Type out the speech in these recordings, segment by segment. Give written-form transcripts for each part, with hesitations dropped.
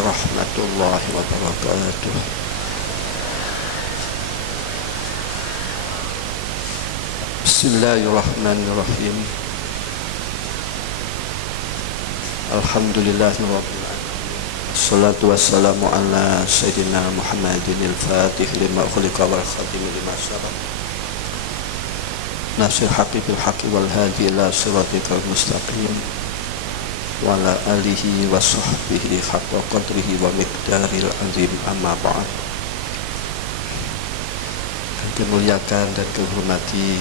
warahmatullahi wabarakatuh. Bismillahirrahmanirrahim. Alhamdulillahirabbil alamin. Wassalatu wassalamu ala sayyidina Muhammadin al-Fatih lima khuliqa wal khatim lima sabaq. Nasir haqqi bil haqqi wal hadi ila siratikal mustaqim. Wa ala alihi wa sahbihi haqqa qadrihi wa miqdaril azim, amma ba'd. Yang dimuliakan dan kehormati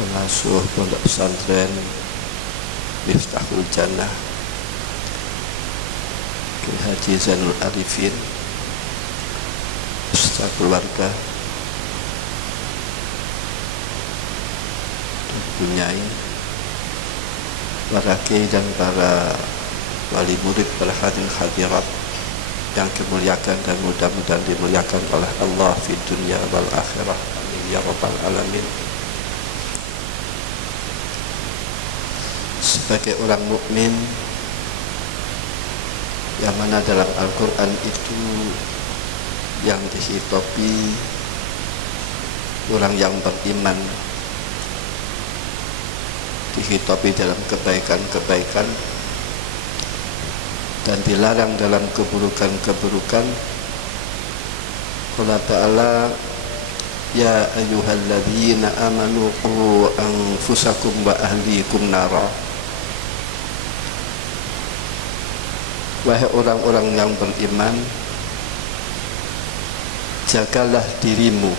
pengasuh Pondok Pesantren Miftahul Jannah Kiai Haji Zainul Arifin, beserta keluarga, mempunyai para kiai dan para wali murid, para hadirin hadirat yang kemuliakan dan mudah-mudahan dimuliakan oleh Allah fi dunya wal akhirah. Amin ya rabbal alamin. Sebagai orang mukmin yang mana dalam Al-Quran itu yang dihitopi orang yang beriman, dihitopi dalam kebaikan-kebaikan dan dilarang dalam keburukan-keburukan. Allah Ta'ala, ya ayyuhalladzina amanu qu anfusakum wa ahlikum nara. Wahai orang-orang yang beriman, jagalah dirimu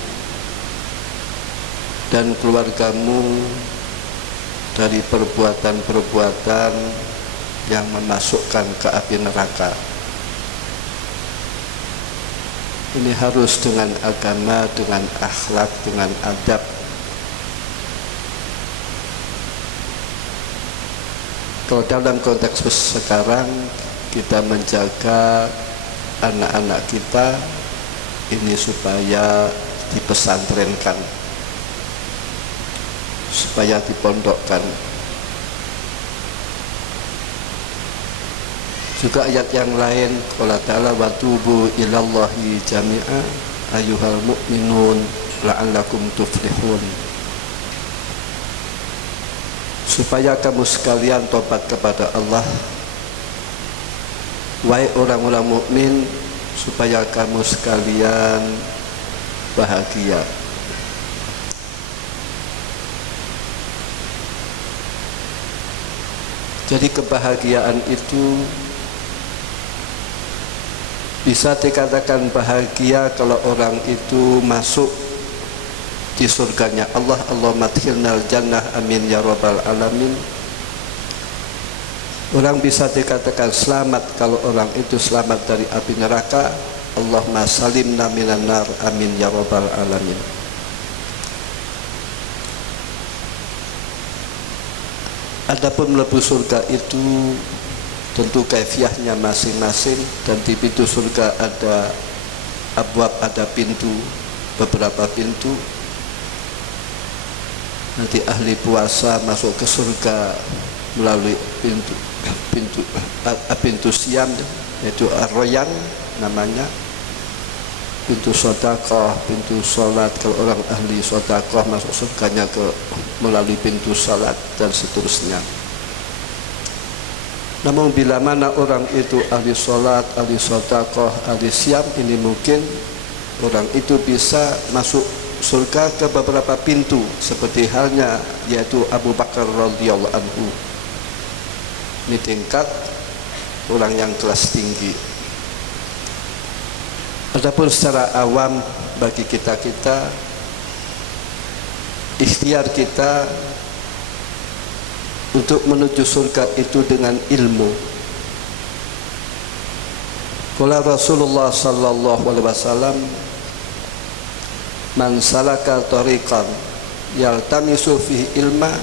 dan keluargamu dari perbuatan-perbuatan yang memasukkan ke api neraka. Ini harus dengan agama, dengan akhlak, dengan adab. Kalau dalam konteks sekarang, kita menjaga anak-anak kita ini supaya dipesantrenkan, supaya dipondokkan. Juga ayat yang lain, qala ta'ala wa tubu ilallahi jami'a ayyuhal mu'minun la'allakum tuflihun. Supaya kamu sekalian tobat kepada Allah, wahai orang-orang mukmin, supaya kamu sekalian bahagia. Jadi kebahagiaan itu bisa dikatakan bahagia kalau orang itu masuk di surganya Allah. Allahumma adkhilnal jannah, amin ya rabbal alamin. Orang bisa dikatakan selamat kalau orang itu selamat dari api neraka. Allahumma salimna minan nar, amin ya rabbal alamin. Adapun mlebu surga itu tentu kaifiahnya masing-masing, dan di pintu surga ada abwab, ada pintu, beberapa pintu. Nanti ahli puasa masuk ke surga melalui pintu siam, yaitu Ar-Rayyan namanya. Pintu sedekah, pintu salat, kalau orang ahli sedekah masuk surganya melalui pintu salat dan seterusnya. Namun bila mana orang itu ahli salat, ahli sedekah, ahli siam, ini mungkin orang itu bisa masuk surga ke beberapa pintu, seperti halnya yaitu Abu Bakar radhiyallahu anhu. Ini tingkat orang yang kelas tinggi. Adapun secara awam bagi kita-kita, ikhtiar kita untuk menuju surga itu dengan ilmu. Qala Rasulullah sallallahu alaihi wasallam, man salaka tariqan yaltamisu fihi ilma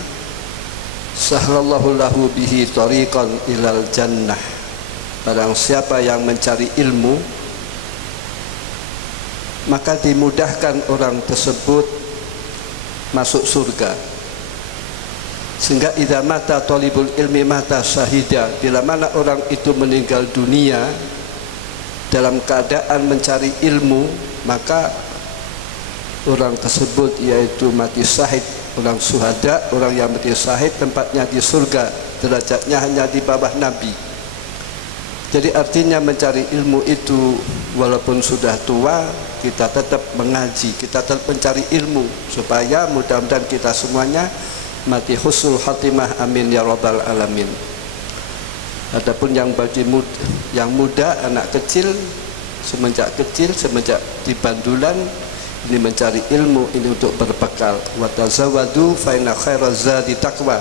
sahlallahu lahu bihi tariqan ilal jannah. Barang siapa yang mencari ilmu, maka dimudahkan orang tersebut masuk surga. Sehingga idza mata talibul ilmi mata syahida, bila mana orang itu meninggal dunia dalam keadaan mencari ilmu, maka orang tersebut yaitu mati syahid. Orang syuhada, orang yang mati syahid tempatnya di surga, derajatnya hanya di bawah Nabi. Jadi artinya mencari ilmu itu walaupun sudah tua, kita tetap mengaji, kita tetap mencari ilmu, supaya mudah-mudahan kita semuanya mati husnul khatimah, amin ya rabbal alamin. Adapun yang bagi yang muda, anak kecil, semenjak di bandulan, ini mencari ilmu, ini untuk berbekal. Wa tazawwadu fa inna khairaz zadi taqwa,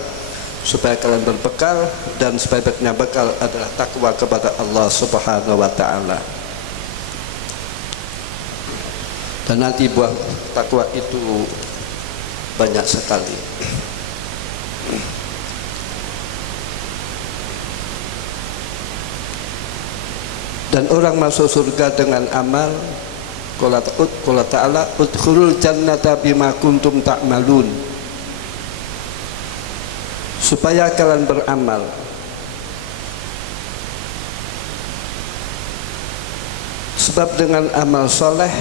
supaya kalian berbekal, dan sebaik-baiknya bekal adalah takwa kepada Allah Subhanahu wa taala. Dan nanti buah takwa itu banyak sekali. Dan orang masuk surga dengan amal. Qala ta'ala udkhulul jannata bima kuntum ta'malun, supaya kalian beramal. Sebab dengan amal soleh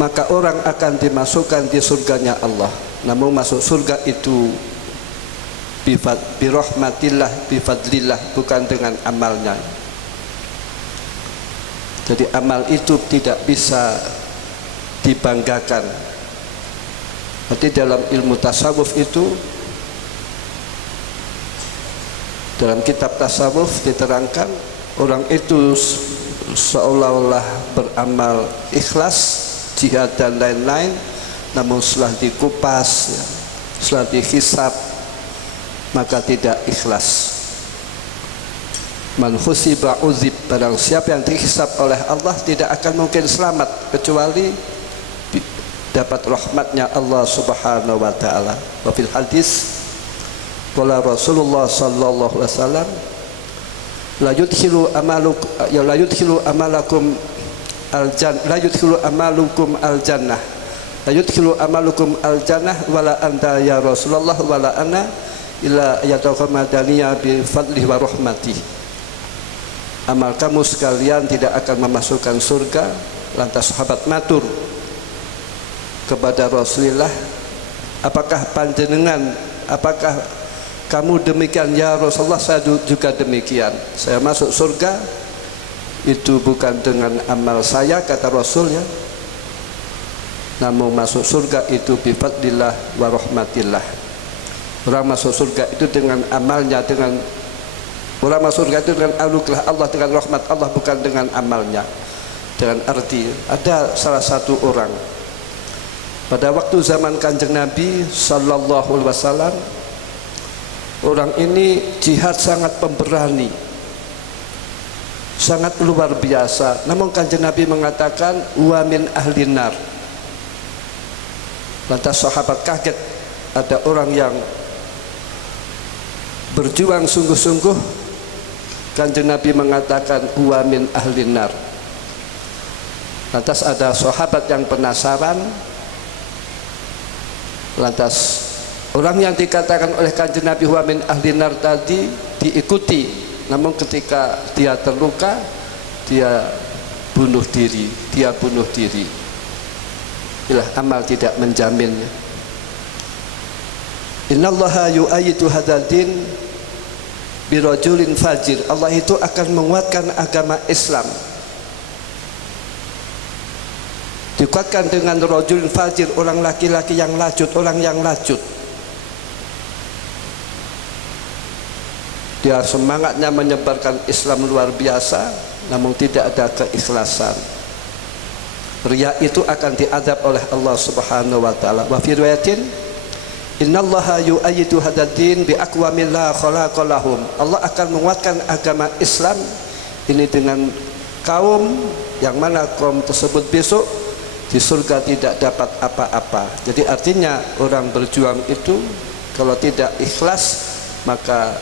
maka orang akan dimasukkan di surganya Allah. Namun masuk surga itu birahmatillah, bifadlillah, bukan dengan amalnya. Jadi amal itu tidak bisa dibanggakan. Nanti dalam ilmu tasawuf itu, dalam kitab tasawuf diterangkan, orang itu seolah-olah beramal ikhlas, jihad dan lain-lain, namun setelah dikupas, setelah dihisab, maka tidak ikhlas. Man husiba uzib, barang siapa yang dihisab oleh Allah tidak akan mungkin selamat kecuali dapat rahmatnya Allah Subhanahu wa taala. Wa fil hadis qala Rasulullah sallallahu alaihi wasallam la yudkhilu amalukum al jannah wala anta ya Rasulullah wala ana illa yataqammadaniya bi fadlihi wa rahmatihi. Amal kamu sekalian tidak akan memasukkan surga. Lantas sahabat matur kepada Rasulullah, apakah kamu demikian ya Rasulullah? Saya juga demikian. Saya masuk surga itu bukan dengan amal saya, kata Rasul, ya, namun masuk surga itu bifadlillah wa rahmatillah. Orang masuk surga itu dengan amalnya, orang masuk surga itu dengan anugerah Allah, dengan rahmat Allah, bukan dengan amalnya. Dengan arti, ada salah satu orang pada waktu zaman Kanjeng Nabi sallallahu alaihi wasallam, orang ini jihad sangat pemberani, sangat luar biasa. Namun Kanjeng Nabi mengatakan wa min ahlin nar. Lantas sahabat kaget, ada orang yang berjuang sungguh-sungguh. Kanjeng Nabi mengatakan wa min ahlin nar. Lantas ada sahabat yang penasaran. Lantas orang yang dikatakan oleh Kanjeng Nabi wa min ahlin nar tadi diikuti. Namun ketika dia terluka, dia bunuh diri. Inilah amal tidak menjamin. Innallaha yu'ayyidu hadzal din birajulin fajir. Allah itu akan menguatkan agama Islam, dikuatkan dengan rajulin fajir, orang laki-laki yang lacut, orang yang lacut. Dia semangatnya menyebarkan Islam luar biasa, namun tidak ada keikhlasan. Riya itu akan diadab oleh Allah Subhanahu wa taala. Wa fi riwayatin innallaha yu'ayyidu hadzal din bi aqwamin la khalaqa lahum. Allah akan menguatkan agama Islam ini dengan kaum yang mana kaum tersebut besok di surga tidak dapat apa-apa. Jadi artinya orang berjuang itu kalau tidak ikhlas, maka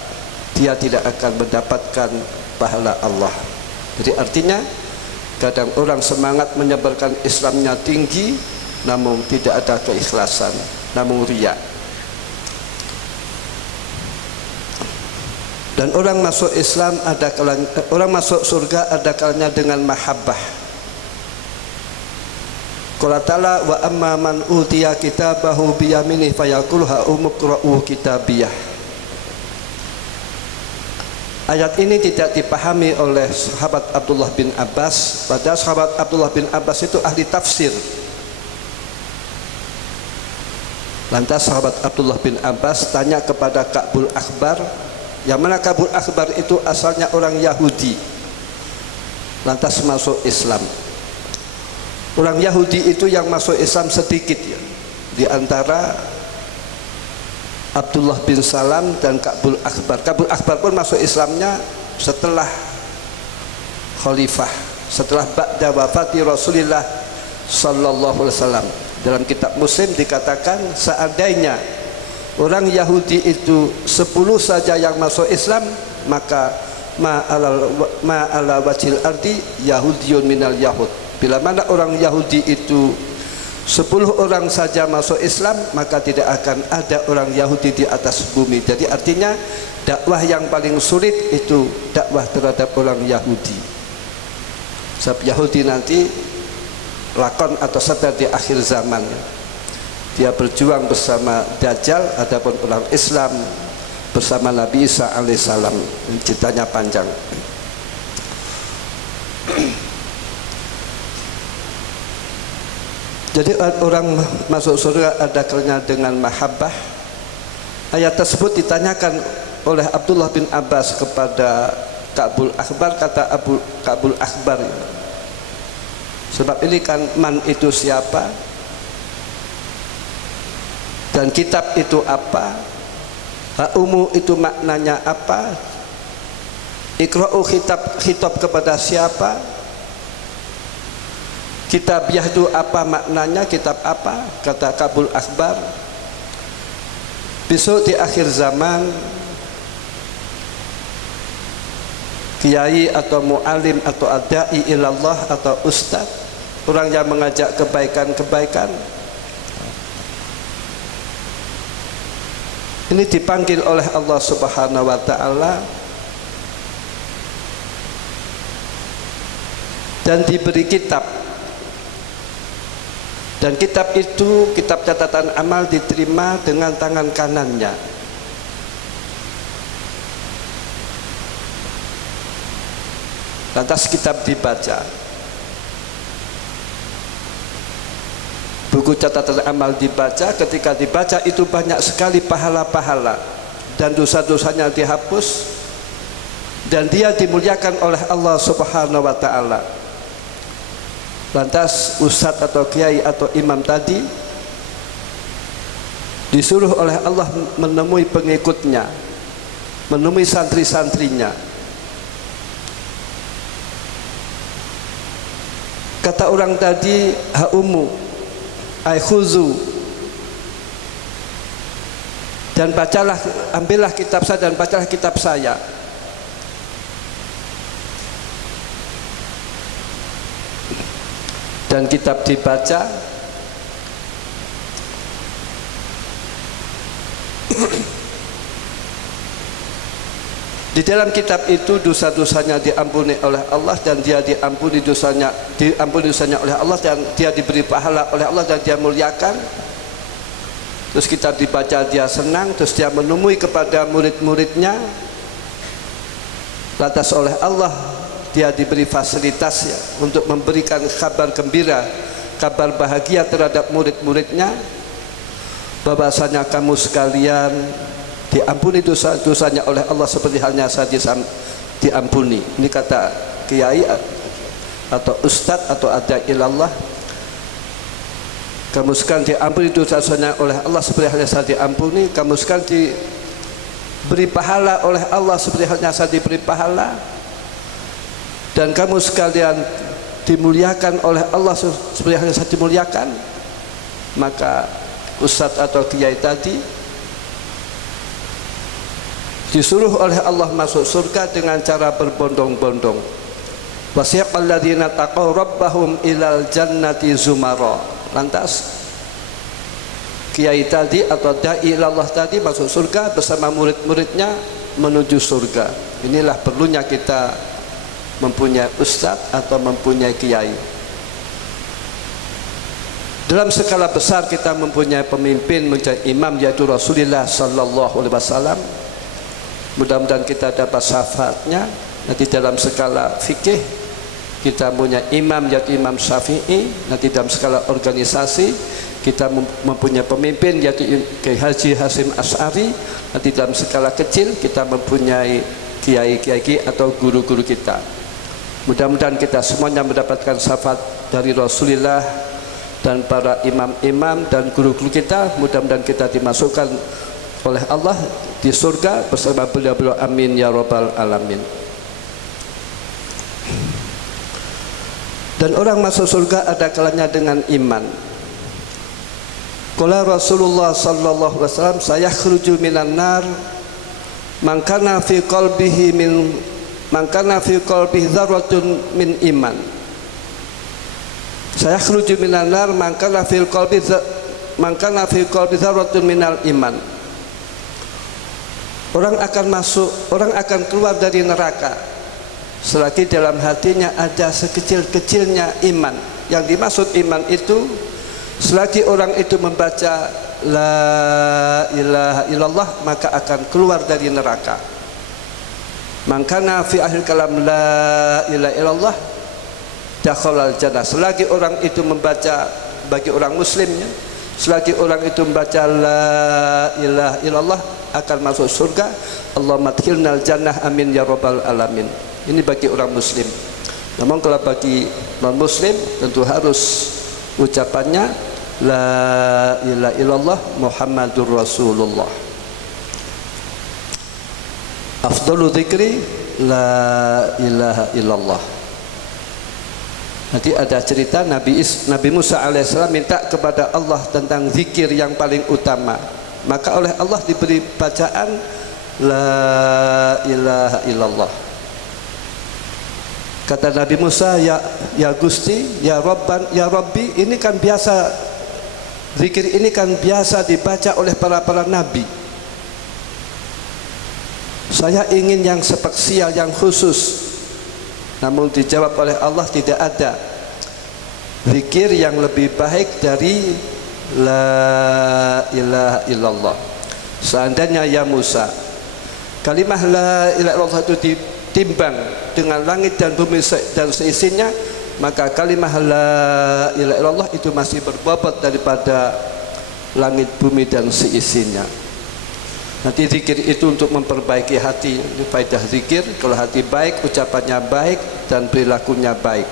dia tidak akan mendapatkan pahala Allah. Jadi artinya kadang orang semangat menyebarkan Islamnya tinggi, namun tidak ada keikhlasan, namun riya. Dan orang masuk Islam ada kalanya, orang masuk surga ada kalanya dengan mahabbah. Qala ta'ala wa amma man utiya kitabahu biyaminih fayaqulu ha umqra'u kitabiyah. Ayat ini tidak dipahami oleh sahabat Abdullah bin Abbas, padahal sahabat Abdullah bin Abbas itu ahli tafsir. Lantas sahabat Abdullah bin Abbas tanya kepada Ka'bul Akhbar, yang mana Ka'bul Akhbar itu asalnya orang Yahudi, lantas masuk Islam. Orang Yahudi itu yang masuk Islam sedikit ya, di antara Abdullah bin Salam dan Ka'bul Akhbar. Ka'bul Akhbar pun masuk Islamnya setelah khalifah, setelah ba'da wafati Rasulullah sallallahu alaihi wasallam. Dalam kitab Muslim dikatakan seandainya orang Yahudi itu 10 saja yang masuk Islam, maka ma'ala wajil ardi Yahudiyun minal Yahud. Bila mana orang Yahudi itu 10 orang saja masuk Islam, maka tidak akan ada orang Yahudi di atas bumi. Jadi artinya dakwah yang paling sulit itu dakwah terhadap orang Yahudi. Sebab Yahudi nanti lakon atau sadar di akhir zaman, dia berjuang bersama Dajjal, adapun orang Islam bersama Nabi Isa alaihissalam. Ceritanya panjang. Jadi orang masuk surga ada kalanya dengan mahabbah. Ayat tersebut ditanyakan oleh Abdullah bin Abbas kepada Ka'bul Akhbar. Kata Ka'bul Akhbar, sebab ini kan man itu siapa, dan kitab itu apa, ha'umu itu maknanya apa, ikra'u khitab kepada siapa, kitabiah itu apa maknanya, kitab apa. Kata Ka'bul Akhbar, besok di akhir zaman kiai atau mu'alim atau adai ilallah atau ustaz, orang yang mengajak kebaikan-kebaikan, ini dipanggil oleh Allah Subhanahu wa taala dan diberi kitab. Dan kitab itu, kitab catatan amal, diterima dengan tangan kanannya. Lantas kitab dibaca, buku catatan amal dibaca. Ketika dibaca itu banyak sekali pahala-pahala dan dosa-dosanya dihapus, dan dia dimuliakan oleh Allah Subhanahu wa taala. Lantas ustadz atau kiai atau imam tadi disuruh oleh Allah menemui pengikutnya, menemui santri-santrinya. Kata orang tadi, ha'umu ay khuzu, dan bacalah, ambillah kitab saya dan bacalah kitab saya. Dan kitab dibaca, di dalam kitab itu dosa-dosanya diampuni oleh Allah, dan dia diampuni dosanya oleh Allah, dan dia diberi pahala oleh Allah, dan dia muliakan. Terus kitab dibaca, dia senang, terus dia menemui kepada murid-muridnya. Lantas oleh Allah dia diberi fasilitas ya, untuk memberikan kabar gembira, kabar bahagia terhadap murid-muridnya, bahwasanya kamu sekalian diampuni dosa-dosanya oleh Allah seperti halnya saya diampuni. Ini kata kiai atau ustadz atau adai ilallah, kamu sekalian diampuni dosa-dosanya oleh Allah seperti halnya saya diampuni, kamu sekalian diberi pahala oleh Allah seperti halnya saya diberi pahala, dan kamu sekalian dimuliakan oleh Allah seperti yang saya dimuliakan. Maka ustadz atau kiai tadi disuruh oleh Allah masuk surga dengan cara berbondong-bondong. Wasiqal ladzina taqaw rabbahum ilal jannati zumara. Lantas kiai tadi atau dai ilallah tadi masuk surga bersama murid-muridnya menuju surga. Inilah perlunya kita mempunyai ustadz atau mempunyai kiai. Dalam skala besar kita mempunyai pemimpin, menjadi imam, yaitu Rasulullah sallallahu alaihi wasallam. Mudah-mudahan kita dapat syafaatnya. Nanti dalam skala fikih kita punya imam, yaitu Imam Syafi'i. Nanti dalam skala organisasi kita mempunyai pemimpin, yaitu Kiai Haji Hasyim Asy'ari. Nanti dalam skala kecil kita mempunyai kiai-kiai atau guru-guru kita. Mudah-mudahan kita semuanya mendapatkan syafaat dari Rasulullah dan para imam-imam dan guru-guru kita. Mudah-mudahan kita dimasukkan oleh Allah di surga bersama beliau-beliau, amin ya rabbal alamin. Dan orang masuk surga ada kalanya dengan iman. Qala Rasulullah sallallahu alaihi wasallam, sayakhruju minan nar man kana fi qalbihi dzarratun min iman. Sayakhruju minan nar man kana fi qalbi dzarratun minal iman. Orang akan keluar dari neraka selagi dalam hatinya ada sekecil-kecilnya iman. Yang dimaksud iman itu selagi orang itu membaca la ilaha illallah, maka akan keluar dari neraka. Mangkana fi akhir kalam la ilaha illallah dakhalal jannah. Selagi orang itu membaca, bagi orang muslimnya, selagi orang itu membaca la ilaha illallah akan masuk surga. Allahumma adkhilnal jannah, amin ya rabbal alamin. Ini bagi orang muslim. Namun kalau bagi non muslim tentu harus ucapannya la ilaha illallah Muhammadur Rasulullah. Afdalu dzikri la ilaha illallah. Nanti ada cerita Nabi Musa alaihissalam minta kepada Allah tentang zikir yang paling utama. Maka oleh Allah diberi bacaan la ilaha illallah. Kata Nabi Musa, ya Gusti, ya Rabbi, ini kan biasa, zikir ini kan biasa dibaca oleh para nabi. Saya ingin yang spesial, yang khusus. Namun dijawab oleh Allah, tidak ada zikir yang lebih baik dari la ilaha illallah. Seandainya ya Musa, kalimah la ilaha illallah itu ditimbang dengan langit dan bumi dan seisinya, maka kalimah la ilaha illallah itu masih berbobot daripada langit, bumi dan seisinya. Nanti zikir itu untuk memperbaiki hati. Ini faedah zikir. Kalau hati baik, ucapannya baik dan perilakunya baik.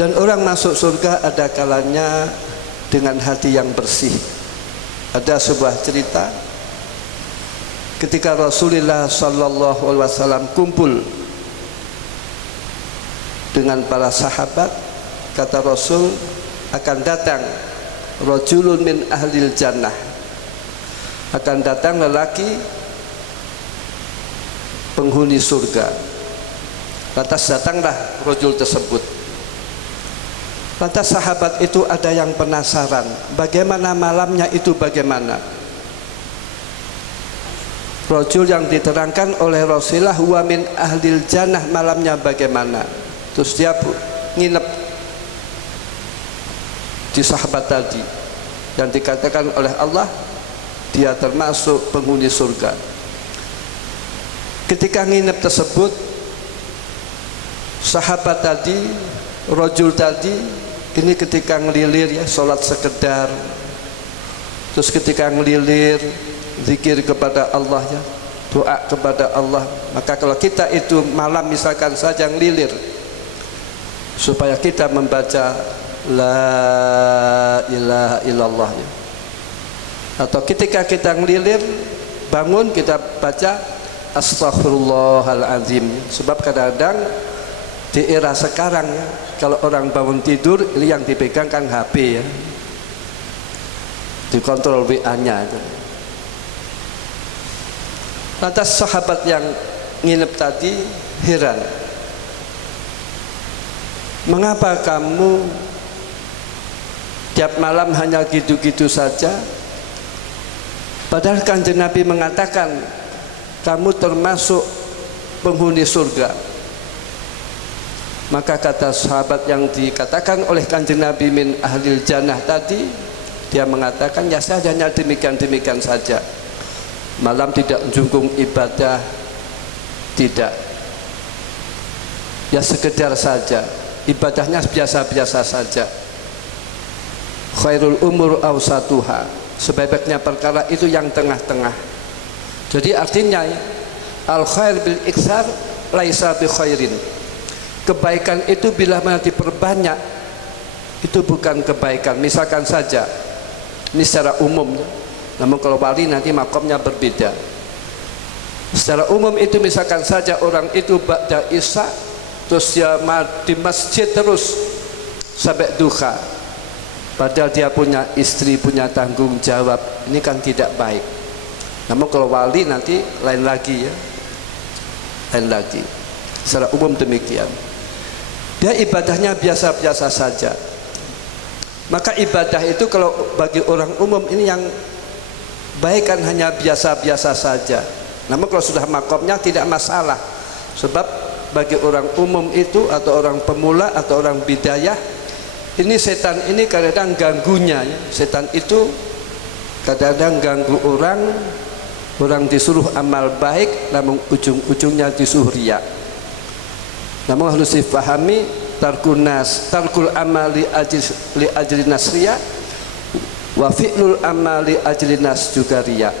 Dan orang masuk surga ada kalanya dengan hati yang bersih. Ada sebuah cerita ketika Rasulullah sallallahu alaihi wasallam kumpul dengan para sahabat, kata Rasul, akan datang rajulun min ahlil jannah, akan datang lelaki penghuni surga. Lantas datanglah rajul tersebut. Lantas sahabat itu ada yang penasaran, bagaimana malamnya itu, bagaimana rajul yang diterangkan oleh Rasulullah huwa min ahlil jannah, malamnya bagaimana. Terus dia nginep di sahabat tadi yang dikatakan oleh Allah dia termasuk penghuni surga. Ketika nginep tersebut, sahabat tadi, rajul tadi ini ketika ngelilir, ya sholat sekedar, terus ketika ngelilir zikir kepada Allah, ya doa kepada Allah. Maka kalau kita itu malam misalkan saja ngelilir supaya kita membaca la ilaha illallah, ya. Atau ketika kita ngelilir bangun kita baca astaghfirullahaladzim. Sebab kadang-kadang di era sekarang, ya, kalau orang bangun tidur ini yang dipegang kan HP, ya, dikontrol WA-nya. Lantas sahabat yang nginep tadi heran, Mengapa kamu tiap malam hanya gitu-gitu saja? Padahal Kanjeng Nabi mengatakan kamu termasuk penghuni surga. Maka kata sahabat yang dikatakan oleh Kanjeng Nabi min ahlil jannah tadi, dia mengatakan ya saya hanya demikian-demikian saja. Malam tidak menjungkung ibadah, tidak, ya sekedar saja, ibadahnya biasa-biasa saja. Khairul umur awsatuha, sebaik-baiknya perkara itu yang tengah-tengah. Jadi artinya al khair bil iksar laisa bi khairin. Kebaikan itu bila mana diperbanyak itu bukan kebaikan. Misalkan saja, ini secara umum, namun kalau wali nanti makomnya berbeda. Secara umum itu misalkan saja orang itu ba'da isya terus dia di masjid terus sampai duha, padahal dia punya istri, punya tanggung jawab, ini kan tidak baik. Namun kalau wali nanti lain lagi ya, lain lagi. Secara umum demikian. Dia ibadahnya biasa-biasa saja. Maka ibadah itu kalau bagi orang umum ini yang baik kan hanya biasa-biasa saja. Namun kalau sudah makomnya tidak masalah. Sebab bagi orang umum itu atau orang pemula atau orang bidayah, ini setan ini kadang-kadang ganggunya ya. Setan itu kadang-kadang ganggu orang disuruh amal baik namun ujung-ujungnya disuruh riya. Namun harus dipahami tarkul amali li ajli nasriya wa fi'lul amali ajli nas juga riya.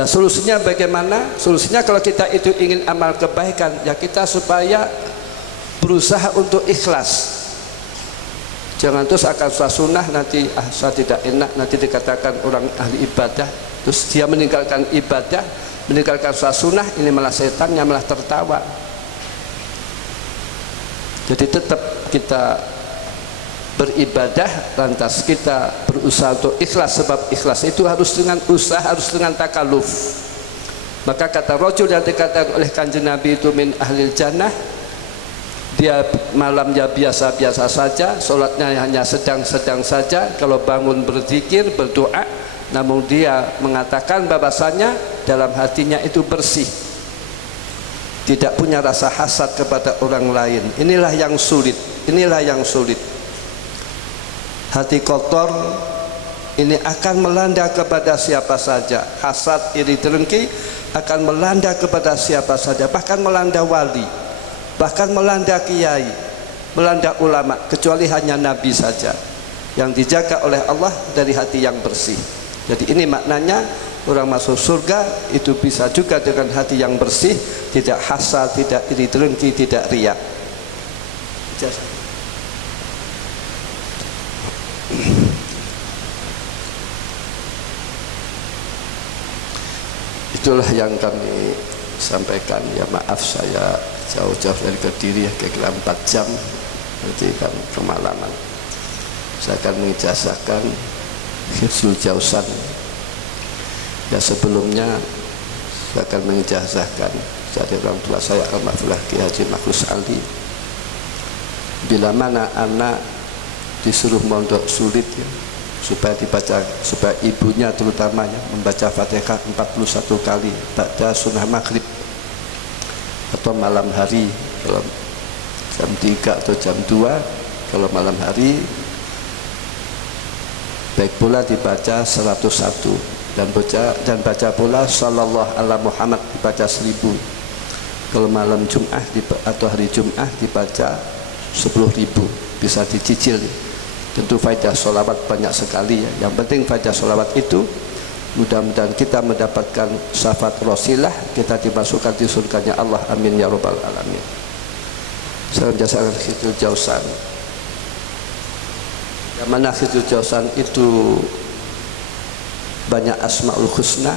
Nah solusinya bagaimana? Solusinya kalau kita itu ingin amal kebaikan, ya kita supaya berusaha untuk ikhlas. Jangan terus akan sunnah nanti saya tidak enak, nanti dikatakan orang ahli ibadah, terus dia meninggalkan ibadah, meninggalkan sunnah, ini malah setannya malah tertawa. Jadi tetap kita beribadah, lantas kita berusaha untuk ikhlas, sebab ikhlas itu harus dengan usaha, harus dengan takaluf. Maka kata rajul yang dikatakan oleh Kanjeng Nabi itu min ahlil jannah, dia malamnya biasa-biasa saja, sholatnya hanya sedang-sedang saja, kalau bangun berzikir, berdoa, namun dia mengatakan bahwasanya dalam hatinya itu bersih, tidak punya rasa hasad kepada orang lain. Inilah yang sulit, inilah yang sulit. Hati kotor ini akan melanda kepada siapa saja. Hasad, iri, dengki akan melanda kepada siapa saja, bahkan melanda wali, bahkan melanda kiai, melanda ulama, kecuali hanya Nabi saja yang dijaga oleh Allah dari hati yang bersih. Jadi ini maknanya orang masuk surga itu bisa juga dengan hati yang bersih, tidak hasad, tidak iri dengki, tidak riya. Itulah yang kami sampaikan. Ya maaf saya jauh-jauh dari Kediri ya, kira-kira 4 jam nanti kan kemalaman. Saya akan mengijazahkan Hifzul Jausan. Ya sebelumnya saya akan mengijazahkan dari orang tua saya almarhumah Ki Haji Makhrus Ali. Bila mana anak disuruh mondok sulit ya, supaya dibaca, supaya ibunya terutamanya membaca Fatihah 41 kali pada sunnah maghrib atau malam hari, kalau jam 3 atau jam 2, kalau malam hari baik pula dibaca 101 dan baca pula sallallahu ala Muhammad dibaca 1000. Kalau malam Jum'ah atau hari Jum'ah dibaca 10.000, bisa dicicil. Tentu faedah sholawat banyak sekali ya. Yang penting faedah sholawat itu mudah-mudahan kita mendapatkan syafaat Rasilah, kita dimasukkan di surganya Allah, amin ya rabbal alamin. Salam jasa Hifzul Jausan. Yang mana Hifzul Jausan itu banyak asmaul husna,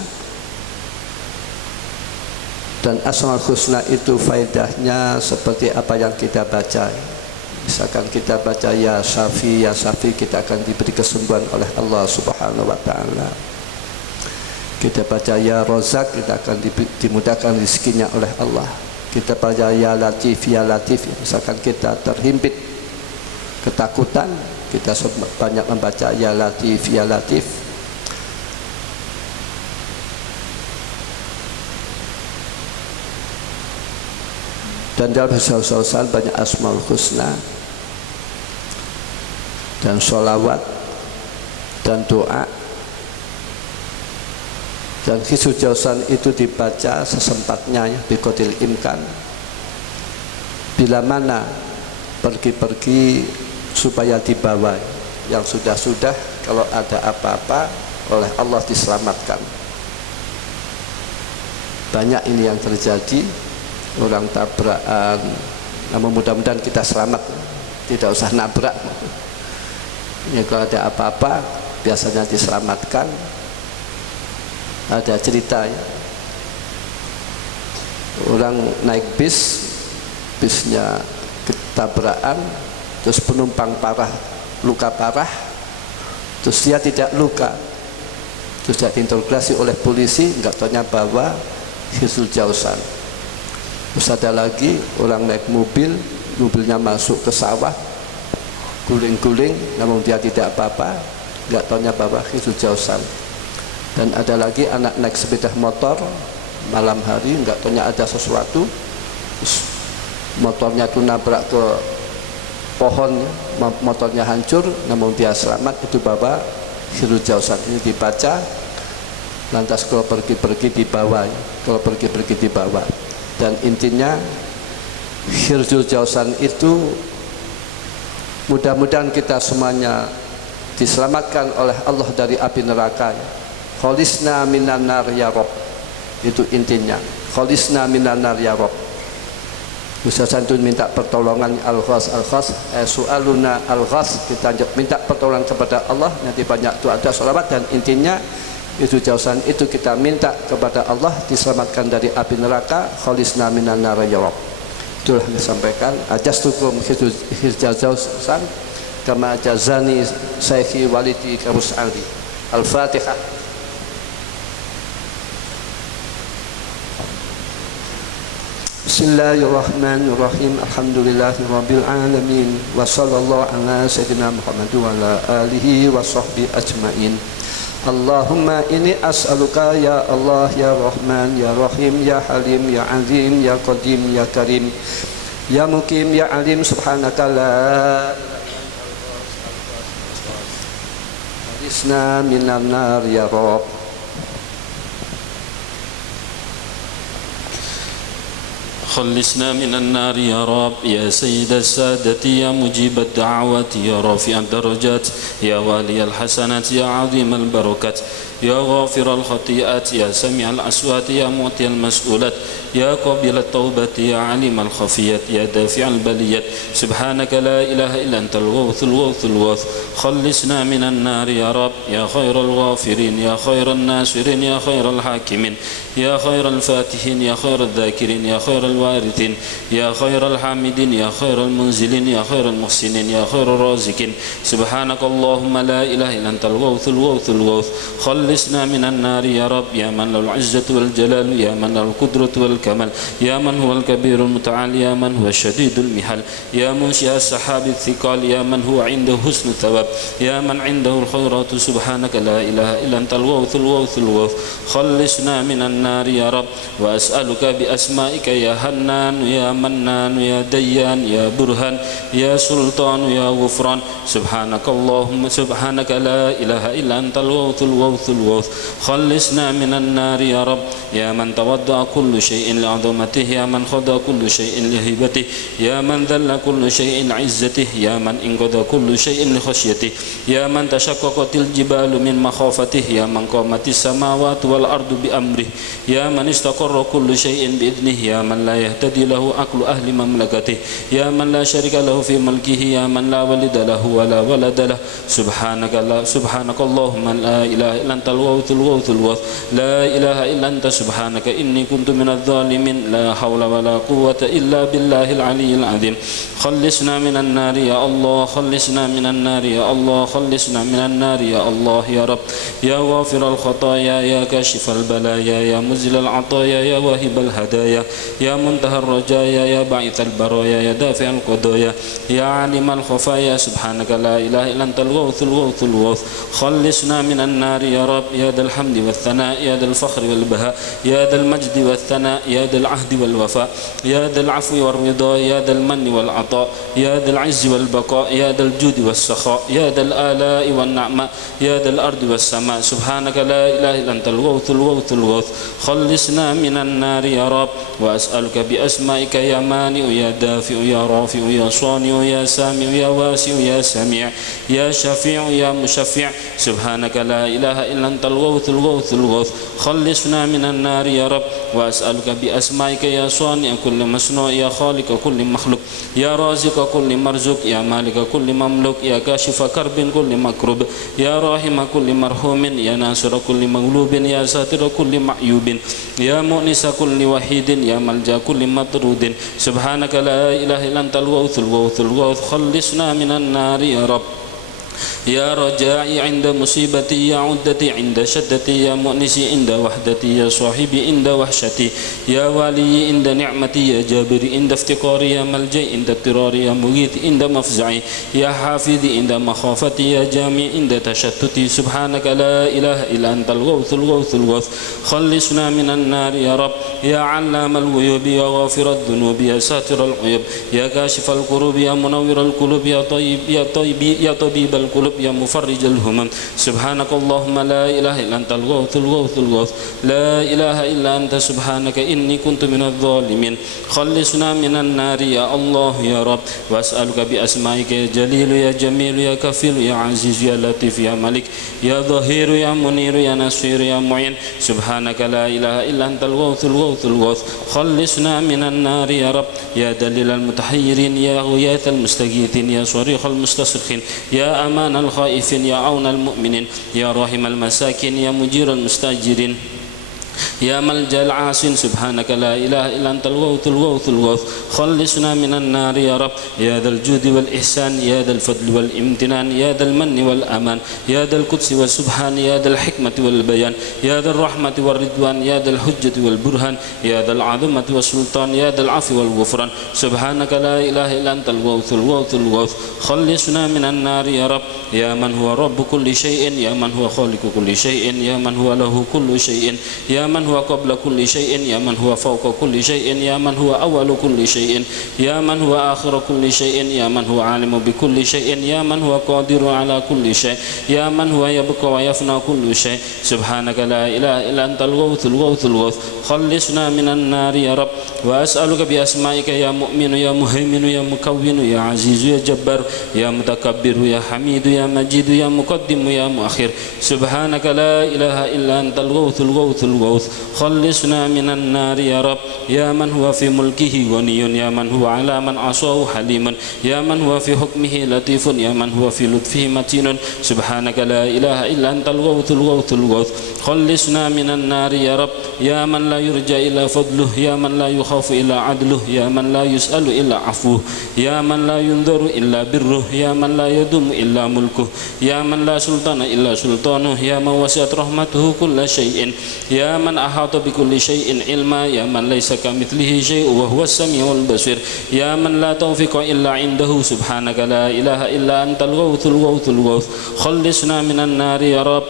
dan asmaul husna itu faedahnya seperti apa yang kita baca. Misalkan kita baca ya Syafi, ya Syafi, kita akan diberi kesembuhan oleh Allah Subhanahu wa taala. Kita baca ya Razak, kita akan dimudahkan rezekinya oleh Allah. kita baca ya latif, misalkan kita terhimpit ketakutan, kita banyak membaca ya latif. Dan dalam usaha banyak asmaul husna dan sholawat dan doa. Dan Hisnul Jauzan itu dibaca sesempatnya ya, biqadril imkan. Bila mana pergi-pergi supaya dibawa, yang sudah-sudah kalau ada apa-apa oleh Allah diselamatkan. Banyak ini yang terjadi, orang tabrakan, namun mudah-mudahan kita selamat, tidak usah nabrak ya. Kalau ada apa-apa biasanya diselamatkan. Ada cerita ya, orang naik bisnya ketabrakan, terus penumpang luka parah, terus dia tidak luka, terus dia diinterogasi oleh polisi, nggak taunya bawa Hisnul Jauzan. Terus ada lagi orang naik mobilnya masuk ke sawah, guling-guling, namun dia tidak apa-apa, nggak taunya bawa Hisnul Jauzan. Dan ada lagi anak naik sepeda motor malam hari, nggak taunya ada sesuatu, terus motornya itu nabrak ke pohon, motornya hancur, namun dia selamat, itu bawa Hisnul Jauzan. Ini dibaca, lantas kalau pergi-pergi dibawa, dan intinya Hisnul Jauzan itu mudah-mudahan kita semuanya diselamatkan oleh Allah dari api neraka. Kholisna minan nar ya Rabb, itu intinya. Kholisna minan nar ya Rabb. Ustaz Santun minta pertolongan al-khas, su'aluna al-khas, kita minta pertolongan kepada Allah, nanti banyak itu ada sholawat, dan intinya itu Jauzan itu kita minta kepada Allah diselamatkan dari api neraka. Kholisna minan nar ya Rabb. Itulah yang disampaikan. Ajastukum Hisnul Jauzan kama jazani Syekhi Walidi Kamus Ali. Al-Fatihah. Bismillahirrahmanirrahim. Alhamdulillahirabbil alamin wa sallallahu ala sayyidina Muhammad wa ala alihi wa sahbihi ajmain. Allahumma inni as'aluka ya Allah ya Rahman ya Rahim ya Halim ya Azim ya Qadim ya Karim ya Mukim ya Alim, subhanaka la isna minan nar ya Rabb. خلصنا من النار يا رب يا سيد السادة يا مجيب الدعوات يا رافع الدرجات يا والي الحسنات يا عظيم البركات يا غافر الخطيئات يا سميع الأصوات يا معطي المسؤولات يا قابل التوبة يا عليم الخفيات يا دافع البليات سبحانك لا إله إلا أنت الغوث خلصنا من النار يا رب يا خير الغافرين يا خير الناصرين يا خير الحاكمين يا خير الفاتحين يا خير الذاكرين يا خير الوارثين يا خير الحامدين يا خير المنزلين يا خير المحسنين يا خير الرازقين سبحانك اللهم لا إله إلا أنت الغوث خلصنا من النار يا رب يا من له العزة والجلال يا من له القدرة والكمال يا من هو الكبير المتعال يا من هو الشديد المحال يا منشئ السحاب الثقال يا من هو عنده حسن الثواب يا من عنده الخيرات سبحانك لا إله إلا أنت الغوث خلصنا من النار يا رب وأسألك بأسمائك يا حنان يا منان يا ديان يا برهان يا سلطان يا غفران سبحانك اللهم سبحانك لا إله إلا أنت الغوث خلصنا من النار يا رب يا من تودع كل شيء لعظمته يا من خضع كل شيء لهيبته يا من ذل كل شيء لعزته يا من انقضى كل شيء لخشيته يا من تشققت الجبال من مخافته يا من قامت السماوات والأرض بأمره يا من استقر كل شيء بإذنه يا من لا يهتدي له عقل أهل مملكته يا من لا شريك له في ملكه يا من لا ولد له ولا ولد له سبحانك اللهم لا إله إلا أنت الغوث لا إله إلا أنت سبحانك إني كنت من الظالمين لا حول ولا قوة إلا بالله العلي العظيم خلصنا من النار يا الله خلصنا من النار يا الله خلصنا من النار يا الله يا رب يا غافر الخطايا يا كاشف البلايا يا مزل العطايا يا واهب الهدايا يا منتهى الرجايا يا باعث البرايا يا دافع القضايا يا عالم الخفايا سبحانك لا إله إلا أنت الغوث الغوث الغوث خلصنا من النار يا رب يا ذا الحمد والثناء يا ذا الفخر والبهاء يا ذا المجد والثناء يا ذا العهد والوفاء يا ذا العفو والرضا يا ذا المن والعطاء يا ذا العز والبقاء يا ذا الجود والسخاء يا ذا الآلاء والنعماء يا ذا الأرض والسماء سبحانك لا إله إلا أنت الغوث الغوث الغوث خلصنا من النار يا رب وأسألك بأسمائك يا مانع يا دافع يا رافع يا صانع يا سامع يا واسع يا سميع يا شفيع يا مشفع سبحانك لا إله إلا أنت الغوث الغوث الغوث خلصنا من النار يا رب وأسألك بأسمائك يا صانع كل مصنوع يا خالق كل مخلوق يا رازق كل مرزوق يا مالك كل مملوك يا كاشف كرب كل مكروب يا راحم كل مرحوم يا ناصر كل مغلوب يا ساتر كل معيوب يا مؤنس كل وحيد يا ملجأ كل مطرود سبحانك لا إله إلا أنت الغوث الغوث الغوث خلصنا من النار يا رب يا رجائي عند مصيبتي يا عدتي عند شدتي يا مؤنسي عند وحدتي يا صاحبي عند وحشتي يا والي عند نعمتي يا جابري عند افتقاري يا ملجئي عند اضطراري يا مغيث عند مفزعي يا حافظي عند مخافتي يا جامع عند تشتتي سبحانك لا إله إلا أنت الغوث الغوث الغوث خلصنا من النار يا رب يا علام الغيوب يا غافر الذنوب يا ساتر العيوب يا كاشف الكروب يا منور القلوب يا طيب يا طيب يا طبيب القلوب يا مفرج الهمم سبحانك اللهم لا إله إلا أنت الغوث الغوث الغوث لا إله إلا أنت سبحانك إني كنت من الظالمين خلصنا من النار يا الله يا رب وأسألك بأسمائك يا جليل يا جميل يا كفيل يا عزيز يا لطيف يا ملك يا ظهير يا منير يا نصير يا معين سبحانك لا إله إلا أنت الغوث الغوث الغوث خلصنا من النار يا رب يا دليل المتحيرين يا غياث المستغيثين يا صريخ المستصرخين يا أمان الخائفين يا عون المؤمنين يا راحم المساكين يا مجير المستأجرين يا ملجأ العاصين سبحانك لا إله إلا أنت الغوث الغوث الغوث خلصنا من النار يا رب يا ذا الجود والإحسان يا ذا الفضل والامتنان يا ذا المن والأمان يا ذا القدس والسبحان يا ذا الحكمة والبيان يا ذا الرحمة والرضوان يا ذا الحجة والبرهان يا ذا العظمة والسلطان يا ذا العفو والغفران سبحانك لا إله إلا أنت الغوث الغوث الغوث خلصنا من النار يا رب يا من هو رب كل شيء يا من هو خالق كل شيء يا من هو له كل شيء يا من هو قبل كل شيء يا من هو فوق كل شيء يا من هو أول كل شيء يا من هو آخر كل شيء يا من هو عالم بكل شيء يا من هو قادر على كل شيء يا من هو يبقى ويفنى كل شيء سبحانك لا إله إلا أنت الغوث الغوث الغوث خلصنا من النار يا رب وأسألك بأسمائك يا مؤمن يا مهيمن يا مكون يا عزيز يا جبار يا متكبر يا حميد يا مجيد يا مقدم يا مؤخر سبحانك لا إله إلا أنت الغوث الغوث الغوث خلصنا من النار يا رب يا من هو في ملكه غني يا من هو على من عصاه حليم يا من هو في حكمه لطيف يا من هو في لطفه متين سبحانك لا إله إلا أنت الغوث الغوث الغوث خلصنا من النار يا رب يا من لا يرجى إلا فضله يا من لا يخاف إلا عدله يا من لا يسأل إلا عفوه يا من لا ينظر إلا بره يا من لا يدوم إلا ملكه يا من لا سلطان إلا سلطانه يا من وسعت رحمته كل شيء يا من أحاط بكل شيء علما يا من ليس كمثله شيء وهو السميع البصير يا من لا توفيق إلا عنده سبحانك لا إله إلا أنت الغوث الغوث الغوث خلصنا من النار يا رب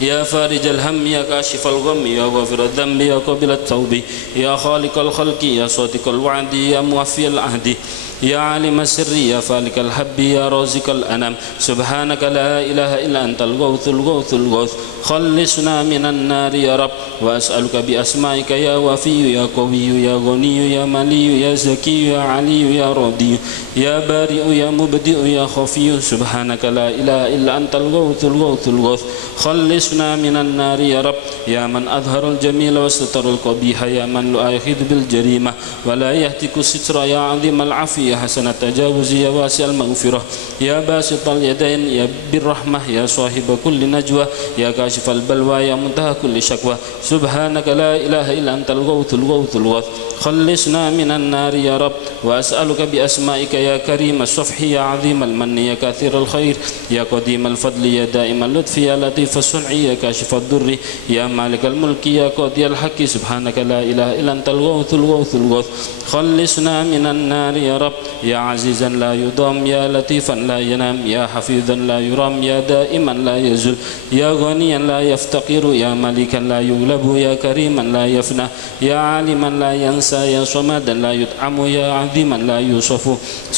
يا فارج الهم يا كاشف الغم يا غافر الذنب يا قابل التوب يا خالق الخلق يا صادق الوعد يا موفي العهد يا عالم السر يا فالك الحب يا رازق الأنام سبحانك لا إله إلا أنت الغوث الغوث الغوث خلصنا من النار يا رب وأسألك بأسمائك يا وفي يا قوي يا غني يا ملي يا زكي يا علي يا رضي يا بارئ يا مبدئ يا خفي سبحانك لا إله إلا أنت الغوث الغوث الغوث خلصنا من النار يا رب يا من أظهر الجميل وستر القبيح يا من لا يأخذ بالجريمة ولا يهتك الستر يا عظيم العفو يا حسن التجاوز يا واسع المغفرة يا باسط اليدين يا بالرحمة يا صاحب كل نجوى يا كاشف البلوى يا منتهى كل شكوى سبحانك لا إله إلا أنت الغوث الغوث الغوث خلصنا من النار يا رب وأسألك بأسمائك يا كريم الصفح يا عظيم المن يا كثير الخير يا قديم الفضل يا دائم اللطف يا لطيف الصنع يا كاشف الضر يا مالك الملك يا قاضي الحق سبحانك لا إله إلا أنت الغوث الغوث الغوث خلصنا من النار يا رب يا عزيزا لا يضام يا لطيفا لا ينام يا حفيظا لا يرام يا دائما لا يزل يا غنيا لا يفتقر يا ملكا لا يغلب يا كريما لا يفنى يا عالما لا ينسى يا صمدا لا يطعم يا عظيما لا يوصف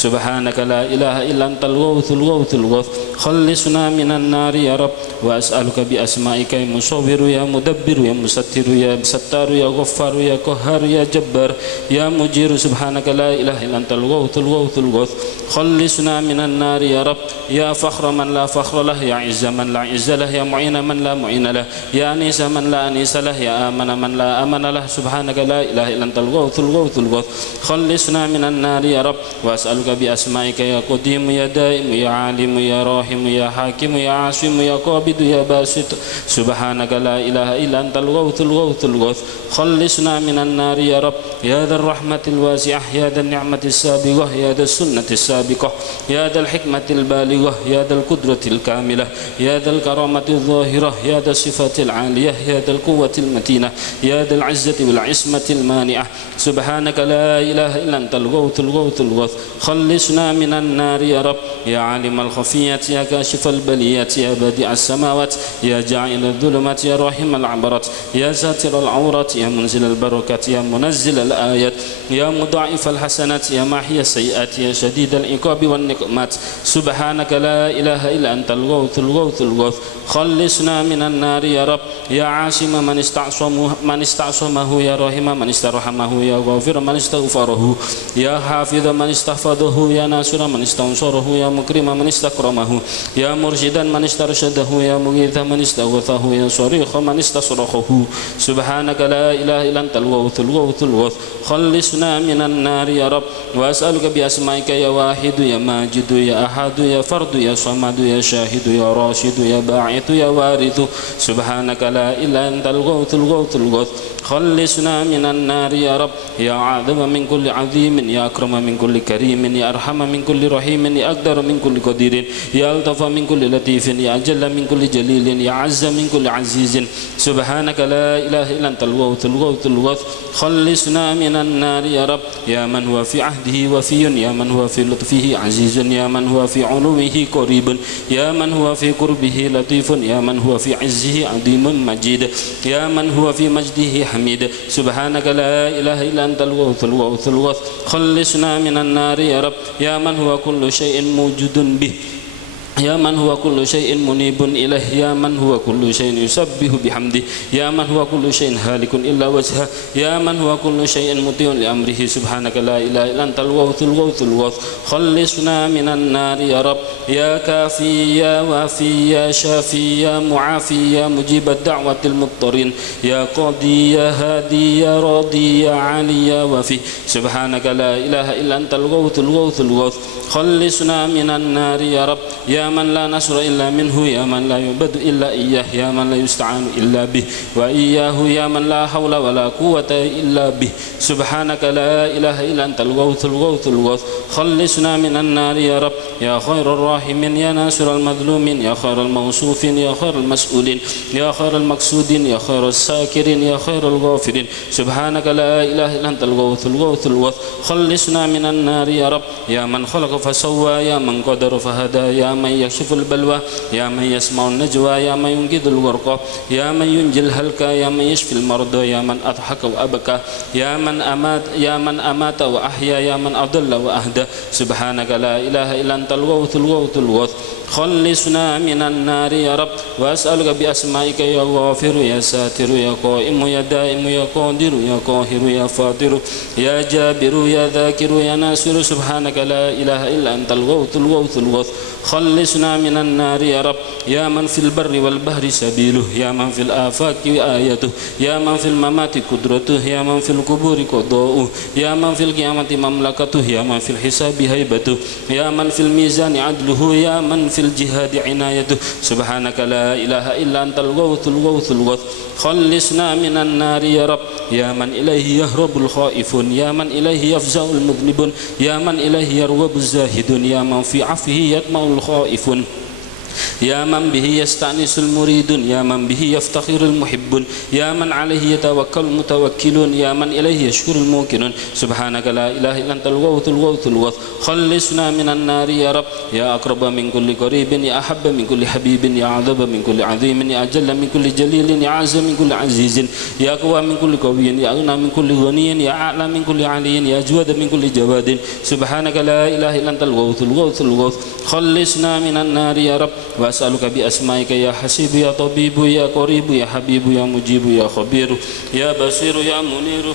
سبحانك لا إله إلا أنت الغوث الغوث الغوث خلصنا من النار يا رب وأسألك بأسمائك يا مصور يا مدبر يا مستر يا ستار يا غفار يا قهار يا جبار يا مجير سبحانك لا إله إلا أنت الغوث الغوث الغوث خلصنا من النار يا رب يا فخر من لا فخر له يا عز من لا عز له يا معين من لا معين له يا أنيس من لا أنيس له يا آمن من لا آمن له سبحانك لا إله إلا أنت الغوث الغوث الغوث خلصنا من النار يا رب وأسألك بأسمائك يا قديم يا دائم يا عالم يا راحم يا حاكم يا عاصم يا قابض يا باسط سبحانك لا إله إلا أنت الغوث الغوث الغوث خلصنا من النار يا رب يا ذا الرحمة الواسعة يا ذا النعمة السابقة يا ذا السنة السابقة يا ذا الحكمة البالغة يا ذا القدرة الكاملة يا ذا الكرامة الظاهرة يا ذا الصفات العالية يا ذا القوة المتينة يا ذا العزة والعصمة المانعة سبحانك لا إله إلا أنت الغوث الغوث الغوث خلصنا من النار يا رب يا عالم الخفيات يا كاشف البليات يا بادع السماوات يا جاعل الظلمات يا راحم العبرات يا ساتر العورات يا منزل البركات يا منزل الآيات يا مضاعف الحسنات يا ماحي السيئات يا شديد العقاب والنقمات سبحانك لا إله إلا أنت الغوث الغوث الغوث خلصنا من النار يا رب يا عاصم من استعصمه يا راحم من استرحمه يا غافر من استغفره يا حافظ من استحفظه يا ناصر من استنصره يا مكرم من استكرمه يا مرشدا من استرشده يا مغيث من استغوثه يا صريخ من استصرخه سبحانك لا إله إلا أنت الغوث الغوث الغوث خلصنا من النار يا رب وأسألك بأسمائك يا واحد يا ماجد يا أحد يا فرد يا صمد يا شاهد يا راشد يا باعث يا وارث سبحانك لا إله إلا أنت الغوث الغوث الغوث خلصنا من النار يا رب يا أعظم من كل عظيم يا أكرم من كل كريم يا أرحم من كل رحيم يا أقدر من كل قدير يا ألطف من كل لطيف يا أجل من كل جليل يا عز من كل عزيز سبحانك لا إله إلا أنت الغوث الغوث الغوث خلصنا من النار يا رب يا من هو في عهده وفي يا من هو في لطفه عزيز يا من هو في علوه قريب يا من هو في قربه لطيف يا من هو في عزه عظيم مجيد يا من هو في مجده حميد سبحانك لا إله إلا أنت الغوث الغوث الغوث خلصنا من النار يا رب يا من هو كل شيء موجود به يا من هو كل شيء منيب إليه يا من هو كل شيء يسبح بحمده يا من هو كل شيء هالك إلا وجهه يا من هو كل شيء مطيع لأمره سبحانك لا إله إلا أنت الغوث الغوث الغوث خلصنا من النار يا رب يا كافي يا وافي يا شافي يا معافي يا مجيب الدعوة المضطرين يا قاضي يا هادي يا راضي يا علي يا وفي سبحانك لا إله إلا أنت الغوث الغوث الغوث خلصنا من النار يا رب يا من لا نصر إلا منه يا من لا يعبد إلا إياه يا من لا يستعان إلا به وإياه يا من لا حول ولا قوة إلا به سبحانك لا إله إلا أنت الغوث الغوث الغوث خلصنا من النار يا رب يا خير الراحمين يا ناصر المظلومين يا خير الموصوفين يا خير المسؤولين يا خير المقصودين يا خير الساكرين يا خير الغافرين سبحانك لا إله إلا أنت الغوث الغوث الغوث خلصنا من النار يا رب يا من خلق فسوى يا من قدر فهدى يا من يكشف البلوى يا من يسمع النجوى يا من ينقذ الغرق يا من ينجي الهلك يا من يشفي المرضى يا من أضحك وأبكى يا من أمات وأحيا يا من أضل وأهدى سبحانك لا إله إلا أنت الغوث الغوث الغوث خلصنا من النار يا رب وأسألك بأسمائك يا غافر يا ساتر يا قائم يا دائم يا قادر يا قاهر يا فاطر يا جابر يا ذاكر يا ناصر سبحانك لا إله إلا أنت الغوث الغوث الغوث خلصنا من النار يا رب يا من في البر والبحر سبيله يا من في الآفاق آيته يا من في الممات قدرته يا من في القبور قضاؤه يا من في القيامة مملكته يا من في الحساب هيبته يا من في الميزان عدله يا من في الجهاد عنايته سبحانك لا إله إلا أنت الغوث الغوث الغوث خلصنا من النار يا رب يا من إليه يهرب الخائفون يا من إليه يفزع المذنبون يا من إليه يرغب الزاهدون يا من في عفوه يطمع الخائفون يا من به يستأنس المريدون يا من به يفتخر المحبون يا من عليه يتوكل المتوكلون يا من إليه يشكر الموكلون سبحانك لا إله إلا أنت الغوث الغوث الغوث خلصنا من النار يا رب يا أقرب من كل قريب يا أحب من كل حبيب يا أعظم من كل عظيم يا أجل من كل جليل يا أعز من كل عزيز يا أقوى من كل قوي يا أغنى من كل غني يا أعلى من كل علي يا أجود من كل جواد سبحانك لا إله إلا أنت الغوث الغوث الغوث خلصنا من النار يا رب وأسألك بأسمائك يا حسيب يا طبيب يا قريب يا حبيب يا مجيب يا خبير يا بصير يا منير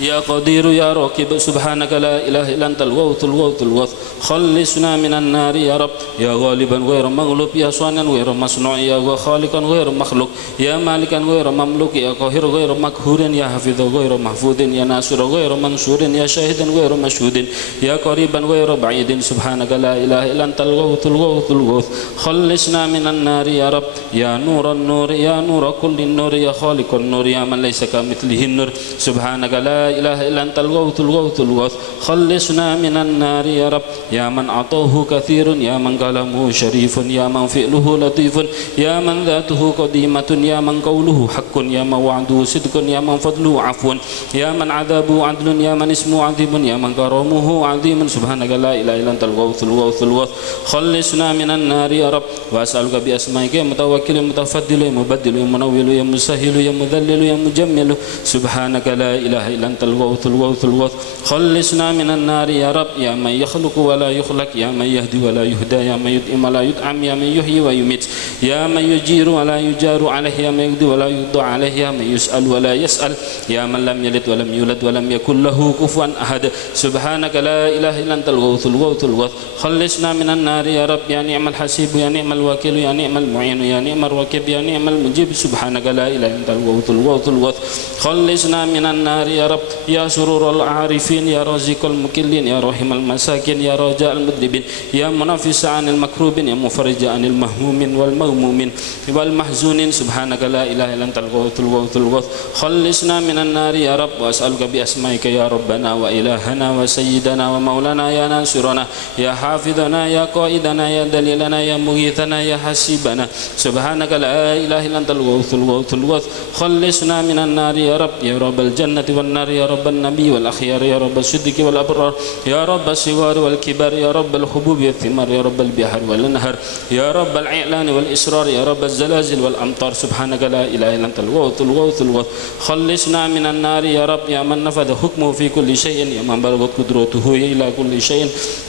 يا قدير يا راكب سبحانك لا إله إلا أنت الغوث الغوث الغوث خلصنا من النار يا رب يا غالبا غير مغلوب يا صانعا غير مصنوع يا خالقا غير مخلوق يا مالكا غير مملوك يا قاهر غير مقهور يا حافظ غير محفوظ يا ناصر غير منصور يا شاهد غير مشهود يا قريبا غير بعيد سبحانك لا إله إلا أنت الغوث الغوث الغوث خلصنا من النار يا رب يا نور النور يا نور كل النور يا خالق النور يا من ليس كمثله النور سبحانك لا إله إلا أنت الغوث الغوث الغوث خلصنا من النار يا رب يا من عطاه كثير يا من كلامه شريف يا من فعله لطيف يا من ذاته قديمة يا من قوله حق يا من وعده صدق يا من فضله عفو يا من عذابه عدل يا من اسمه عظيم يا من كرمه عظيم سبحانك لا إله إلا أنت الغوث الغوث الغوث خلصنا من النار يا رب وأسألك بأسمائك يا متوكل يا متفضل يا مبدل يا منول يا مسهل يا مذلل يا مجمل سبحانك لا إله إلا أنت الغوث الغوث الغوث خلصنا من النار يا رب يا من يخلق ولا يخلق يا من يهدي ولا يهدى يا من يطعم ولا يطعم يا من يحيي ويميت يا من يجير ولا يجار عليه يا من يقضي ولا يقضى عليه يا من يسأل ولا يسأل يا من لم يلد ولم يولد ولم يكن له كفوا أحد سبحانك لا إله إلا أنت الغوث الغوث الغوث خلصنا من النار يا رب يا نعم الحسيب يا نعم الوكيل يا نعم المعين يا نعم الركيب يا نعم المجيب سبحانك لا إله إلا أنت الغوث الغوث الغوث خلصنا من النار يا رب يا سرور العارفين يا رازق المكلين يا رحم المساكين يا رجاء المذنبين يا منافس عن المكروبين يا مفرج عن المهمومين والمغمومين والمحزونين سبحانك لا إله إلا أنت الغوث الغوث الغوث خلصنا من النار يا رب وأسألك بأسمائك يا ربنا وإلهنا وسيدنا ومولانا يا ناصرنا يا حافظنا يا قائدنا يا دليلنا يا مغيثنا يا حسيبنا سبحانك لا إله إلا أنت الغوث الغوث الغوث خلصنا من النار يا رب يا رب الجنة والنار يا رب النبي والأخيار يا رب الصديق والأبرار يا رب الصغار والكبار يا رب الحبوب والثمار يا رب البحر والأنهار يا رب الإعلان والإسرار يا رب الزلازل والأمطار سبحانك لا إله إلا أنت الغوث الغوث الغوث خلصنا من النار يا رب يا من نفذ حكمه في كل شيء يا من بلغت قدرته إلى كل شيء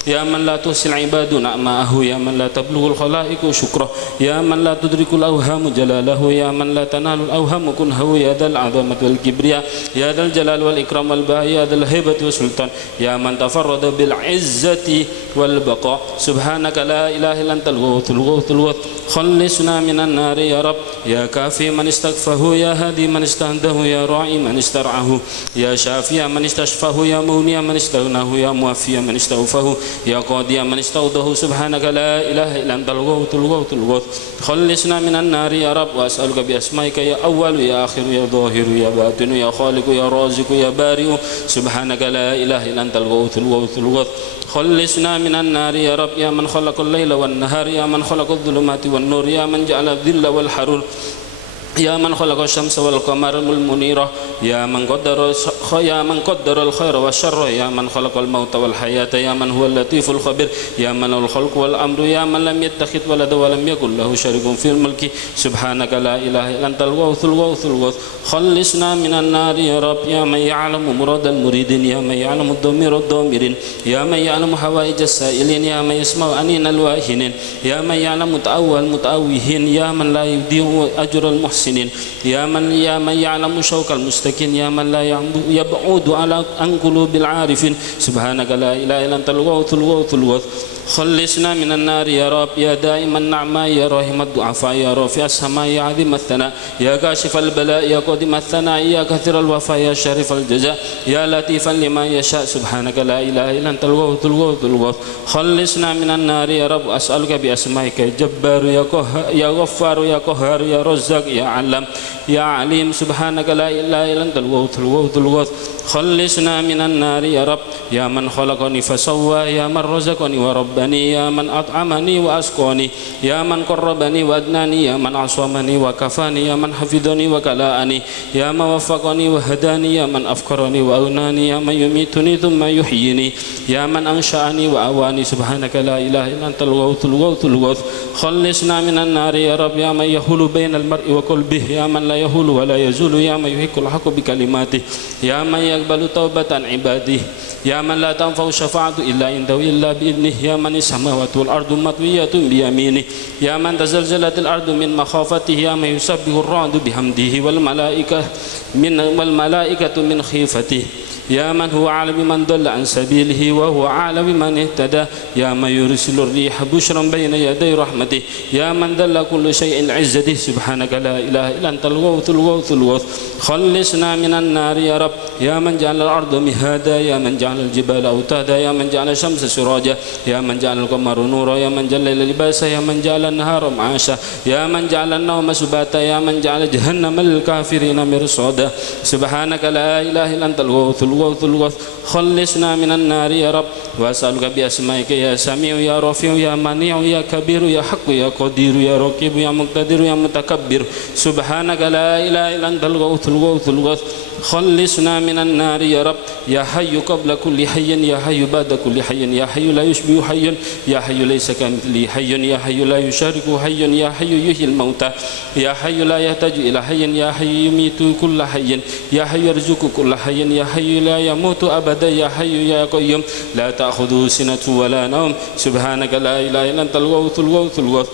يا من لا تحصي العباد نعماءه يا من لا تبلغ الخلائق شكره يا من لا تدرك الأوهام جلاله يا من لا تنال الأوهام كنه يا ذا العظمة والكبرياء يا ذا الجلال والإكرام والبهاء يا ذا الهيبة والسلطان يا من تفرد بالعزة والبقاء سبحانك لا إله إلا أنت الغوث الغوث الغوث خلصنا من النار يا رب يا كافي من استغفه يا هادي من استهده يا راعي من استرعه يا شافي من استشفاه يا مغني من استغناه يا موفي من استوفاه يا قاضي من استوضه سبحانك لا إله إلا أنت الغوث الغوث الغوث خلصنا من النار يا رب وأسألك بأسمائك يا أول يا آخر يا ظاهر يا باطن يا خالق يا رازق يا بارئ سبحانك لا إله إلا أنت الغوث الغوث الغوث خلصنا من النار يا رب يا من خلق الليل والنهار يا من خلق الظلمات والنور يا من جعل الظل والحرور يا من خلق الشمس والقمر المنيرة يا من قدر الخير والشر يا من خلق الموت والحياة يا من هو اللطيف الخبير يا من له الخلق والأمر يا من لم يتخذ ولد ولم يكن له شريك في الملك سبحانك لا إله إلا أنت الغوث الغوث الغوث خلصنا من النار يا رب يا من يعلم مراد المريدين يا من يعلم الضمير الضامرين يا من يعلم حوائج السائلين يا من يسمع أنين الواهنين يا من يعلم متأول المتأوهين يا من لا يضيع أجر المحسنين يا من يعلم شوك المستكين يا من لا يبعود عن قلوب العارفين سبحانك لا إله إلا أنت الغوث الغوث الغوث خلصنا من النار يا رب يا دائم النعماء يا راحم الضعفاء يا رافع السماء يا عظيم الثناء يا كاشف البلاء يا قادم الثناء يا كثير الوفاء يا شريف الجزاء يا لطيفا لما يشاء سبحانك لا إله إلا أنت الغوث الغوث الغوث خلصنا من النار يا رب أسألك بأسمائك يا جبار يا غفار يا قهار يا رزاق يا علام يا عليم سبحانك لا إله إلا أنت الغوث الغوث الغوث خلصنا من النار يا رب يا من خلقني فسوى يا من رزقني وربني يا من أطعمني وأسقاني يا من قربني وأدناني يا من عصمني وكفاني يا من حفظني وكلاءني يا من وفقني وهداني يا من أفكرني وأغناني يا من يميتني ثم يحييني يا من أنشأني وأواني سبحانك لا إله إلا أنت الغوث الغوث الغوث خلصنا من النار يا رب يا من يحول بين المرء وقلبه يا من لا يهول ولا يزول يا من يحق الحق بكلماته يا من يقبل توبة عن عباده يا من لا تنفع الشفاعة إلا عنده إلا بإذنه يا من السماوات والأرض مطوية بيمينه يا من تزلزلت الأرض من مخافته يا من يسبح الرعد بحمده والملائكة من خيفته يا من هو أعلم من ضل عن سبيله وهو أعلم من اهتدى يا من يرسل الريح بشرا بين يدي رحمته يا من ذل كل شيء عزته سبحانك لا إله إلا أنت الغوث الغوث الغوث خلصنا من النار يا رب يا من جعل الأرض مهادا يا من جعل الجبال أوتادا يا من جعل الشمس سراجا يا من جعل القمر نورا يا من جعل الليل لباسا يا من جعل النهار معاشا يا من جعل النوم سباتا يا من جعل جهنم للكافرين مرصادا سبحانك لا إله إلا أنت الغوث الغوث الغوث خلصنا من النار يا رب وأسألك بأسمائك يا سميع يا رفيع يا منيع يا كبير يا حق يا قدير يا رقيب يا مقتدر يا متكبر سبحانك لا إله إلا أنت الغوث الغوث الغوث خلصنا من النار يا رب يا حي قبل كل حي يا حي بعد كل حي يا حي لا يشبه حي يا حي ليس كمثله حي يا حي لا يشارك حي يا حي يحيي الموتى يا حي لا يحتاج إلى حي يا حي يميت كل حي يا حي يرزق كل حي يا حي لا يموت أبدا يا حي يا قيوم لا تأخذه سنة ولا نوم سبحانك لا إله إلا أنت الغوث الغوث الغوث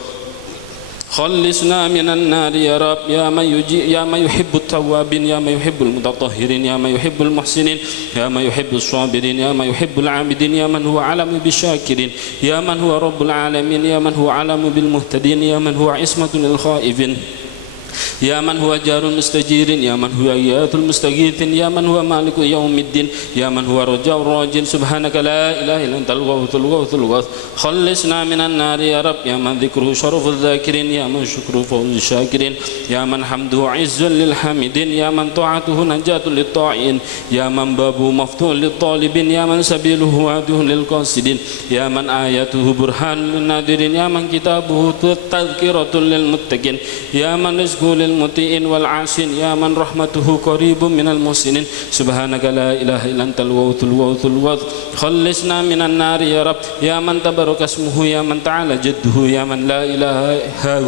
خلصنا من النار يا رب يا من يحب التوابين يا من يحب المتطهرين يا من يحب المحسنين يا من يحب الصابرين يا من يحب العابدين يا من هو علم بالشاكرين يا من هو رب العالمين يا من هو علم بالمهتدين يا من هو عصمة للخائفين يا من هو جار المستجير يا من هو غياث المستغيثين يا من هو مالك يوم الدين يا من هو رجاء الراجين سبحانك لا إله إلا أنت الغوث الغوث الغوث خلصنا من النار يا رب يا من ذكره شرف الذاكرين يا من شكره فوز الشاكرين يا من حمده عز للحامدين يا من طاعته نجاة للطاعين يا من بابه مفتوح للطالبين يا من سبيله واده للقاصدين يا من آياته برهان للناظرين يا من كتابه تذكرة للمتقين يا من رزقه للمطيعين والعاصين يا من رحمته قريب من المحسنين سبحانك لا إله إلا أنت الغوث الغوث الغوث خلصنا من النار يا رب يا من تبارك اسمه يا من تعالى جده يا من لا إله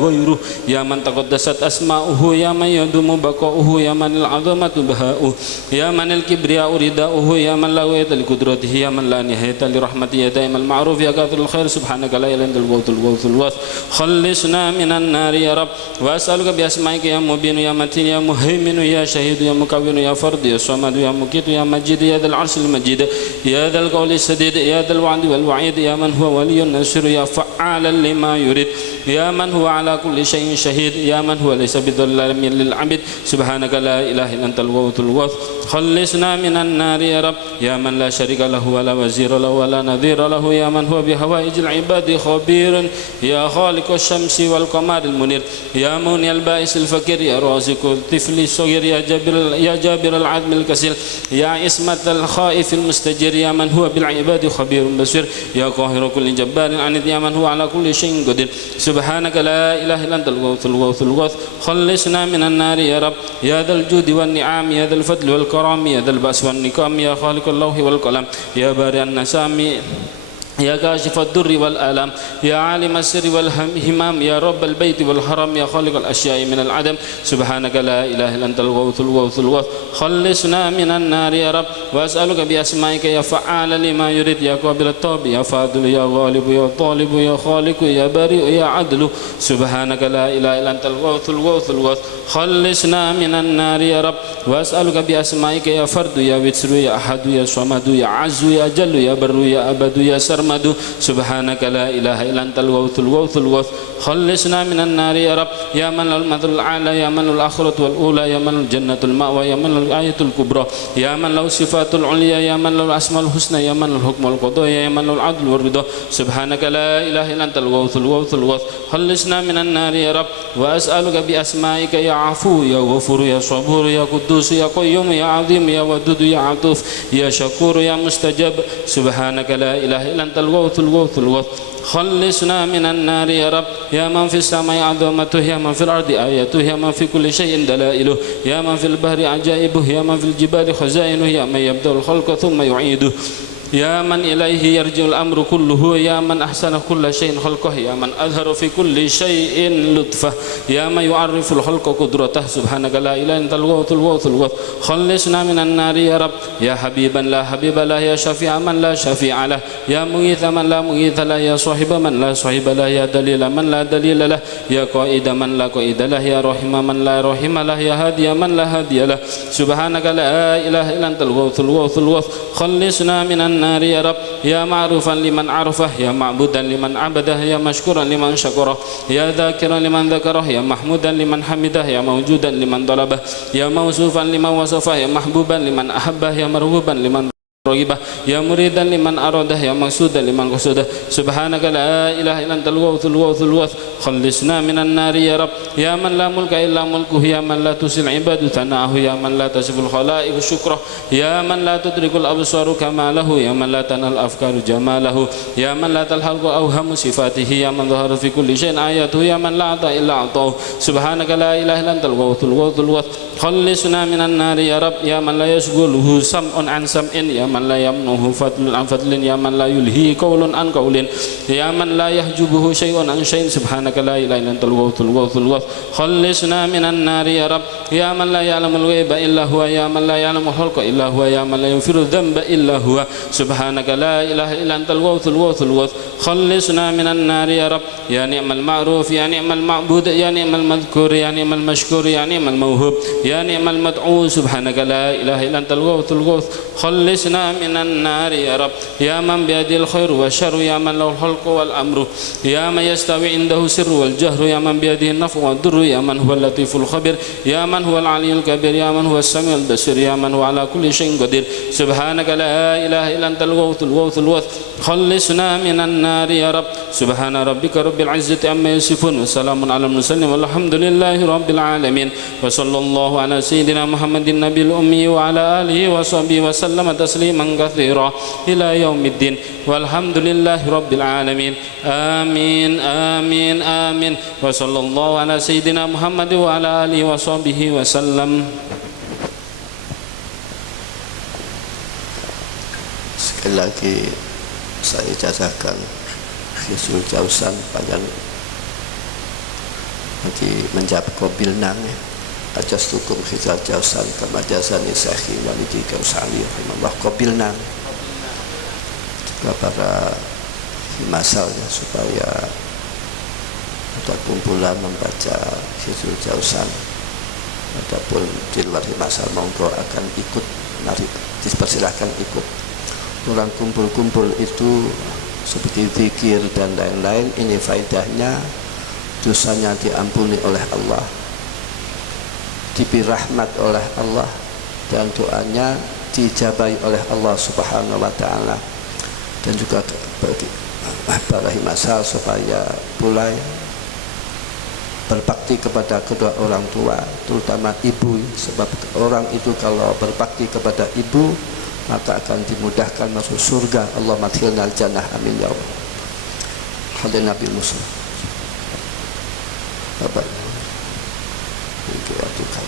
غيره يا من تقدست أسماؤه يا من يدوم بقاؤه يا من العظمة بهاؤه يا من الكبرياء رداؤه يا من لا غاية لقدرته يا من لا نهاية لرحمته يا دائم المعروف يا كافر الخير سبحانك لا إله إلا أنت الغوث الغوث الغوث خلصنا من النار يا رب وأسألك بأسمائك يا مبين يا متين يا مهيمن يا شهيد يا مكون يا فرد يا صمد يا مقيت يا مجيد يا ذا العرش المجيد يا ذا القول السديد يا ذا الوعد والوعيد يا من هو ولي النصير يا فعالا لما يريد يا من هو على كل شيء شهيد يا من هو ليس بظلام للعبيد سبحانك لا إله إلا أنت الغوث الغوث خلصنا من النار يا رب يا من لا شريك له ولا وزير له ولا نظير له يا من هو بهوائج العباد خبير يا خالق الشمس والقمر المنير يا موني البائس الفقير يا رازق الطفل الصغير يا جابر العدم الكسيل يا عصمة الخائف المستجير يا من هو بالعباد خبير بصير يا قاهر كل جبار عنيد يا من هو على كل شيء قدير سبحانك لا إله إلا أنت الغوث الغوث الغوث خلصنا من النار يا رب يا ذا الجود والنعام يا ذا الفضل والكرم يا ذا البأس والنقام يا خالق اللوح والقلم يا بارئ النسام يا كاشف الضر والآلام يا عالم السر والهمام يا رب البيت والحرم يا خالق الأشياء من العدم سبحانك لا إله إلا أنت الغوث الغوث الغوث خلصنا من النار يا رب وأسألك بأسمائك يا فعال لما يريد يا قابل التوب يا فاضل يا غالب يا طالب يا خالق يا بريء يا عدل سبحانك لا إله إلا أنت الغوث الغوث الغوث خلصنا من النار يا رب وأسألك بأسمائك يا فرد يا وتر يا أحد يا صمد يا عز يا جل يا بر يا أبد يا سر السرمد سبحانك لا إله إلا أنت الغوث الغوث الغوث خلصنا من النار يا رب يا من له المثل الأعلى يا من له الآخرة والأولى يا من له الجنة المأوى يا من له الآية الكبرى يا من له الصفات العليا يا من له الأسماء الحسنى يا من له الحكم والقضاء يا من له العدل والرضا سبحانك لا إله إلا أنت الغوث الغوث الغوث خلصنا من النار يا رب وأسألك بأسمائك يا عفو يا غفور يا صبور يا قدوس يا قيوم يا عظيم يا ودود يا عطوف يا شكور يا مستجاب سبحانك لا إله إلا أنت الغوث الغوث الغوث خلصنا من النار يا رب يا من في السماء عظمته يا من في الأرض آياته يا من في كل شيء دلائله يا من في البحر عجائبه يا من في الجبال خزائنه يا من يبدأ الخلق ثم يعيده يا من إليه يرجع الأمر كله يا من أحسن كل شيء خلقه يا من أظهر في كل شيء لطفه يا من يعرف الخلق قدرته سبحانك لا إله إلا أنت الغوث الغوث الغوث خلصنا من النار يا رب يا حبيبا لا حبيب له يا شفيع من لا شفيع له يا مغيث من لا مغيث له يا صاحب من لا صاحب له يا دليل من لا دليل له يا قائد من لا قائد له يا رحم من لا رحم له يا هادي من لا هادي له سبحانك لا إله إلا أنت الغوث الغوث الغوث خلصنا من النار يا رب يا معروفا لمن عرفه يا معبودا لمن عبده يا مشكورا لمن شكره يا ذاكرا لمن ذكره يا محمودا لمن حمده يا موجودا لمن طلبه يا موصوفا لمن وصفه يا محبوبا لمن أحبه يا مرغوبا لمن رغبه يا مريدا لمن أراده يا مقصودا لمن قصده سبحانك لا إله إلا أنت الغوث الغوث الغوث خلصنا من النار يا رب يا من لا ملك إلا ملكه يا من لا تحصي العباد ثناءه يا من لا تصف الخلائق شكره يا من لا تدرك الأبصار كماله يا من لا تنال الأفكار جماله يا من لا تلحق أوهم صفاته يا من ظهر في كل شيء آياته يا من لا أعطى إلا أعطاه سبحانك لا إله إلا أنت الغوث الغوث الغوث خلصنا من النار يا رب يا من لا يشغله سمع عن سمع يا من لا يمنه فضل عن فضل يا من لا يلهي قول عن قول يا من لا يحجبه شيء عن شيء سبحانك لا إله إلا أنت الغوث الغوث الغوث خلصنا من النار يا رب يا من لا يعلم الغيب إلا هو يا من لا يعلم الخلق إلا هو يا من لا يغفر الذنب إلا هو سبحانك لا إله إلا أنت الغوث الغوث الغوث خلصنا من النار يا رب يا نعم المعروف يا نعم المعبود يا نعم المذكور يا نعم المشكور يا نعم الموهوب يا نعم المدعو سبحانك لا إله إلا أنت الغوث الغوث خلصنا من النار يا رب يا من بيده الخير والشر يا من له الخلق والأمر يا من يستوي عنده سر والجهر يا من بيده النفع والضر يا من هو اللطيف الخبير يا من هو العلي الكبير يا من هو السميع البصير يا من هو على كل شيء قدير سبحانك لا إله إلا أنت الغوث الغوث الغوث خلصنا من النار يا رب سبحان ربك رب العزة عما يصفون وسلام على المرسلين والحمد لله رب العالمين وصلى الله على سيدنا محمد النبي الأمي وعلى آله وصحبه وسلم تسليما كثيرا إلى يوم الدين والحمد لله رب العالمين آمين آمين آمين وصلى الله على سيدنا محمد وعلى آله وصحبه وسلم. Sekali lagi saya ijazahkan Syekh Jausan panjang bagi menjawab qabilna ajas tukum Syekh Jausan kama jazani Syekh Walidi Kausali rahimahullah qabilna juga para himasalnya supaya ada kumpulan membaca Syekh Jausan adapun di luar himasal monggo akan ikut, mari dipersilahkan ikut. Orang kumpul-kumpul itu seperti zikir dan lain-lain, ini faedahnya dosanya diampuni oleh Allah, diberi rahmat oleh Allah, dan doanya dijabahi oleh Allah Subhanahu wa Ta'ala. Dan juga bagi para himasal supaya mulai berbakti kepada kedua orang tua, terutama ibu, sebab orang itu kalau berbakti kepada ibu maka akan dimudahkan masuk surga. Allah madkhilna al-jannah, amin ya Allah. Hadirin Nabi Musa Bapak Tuhan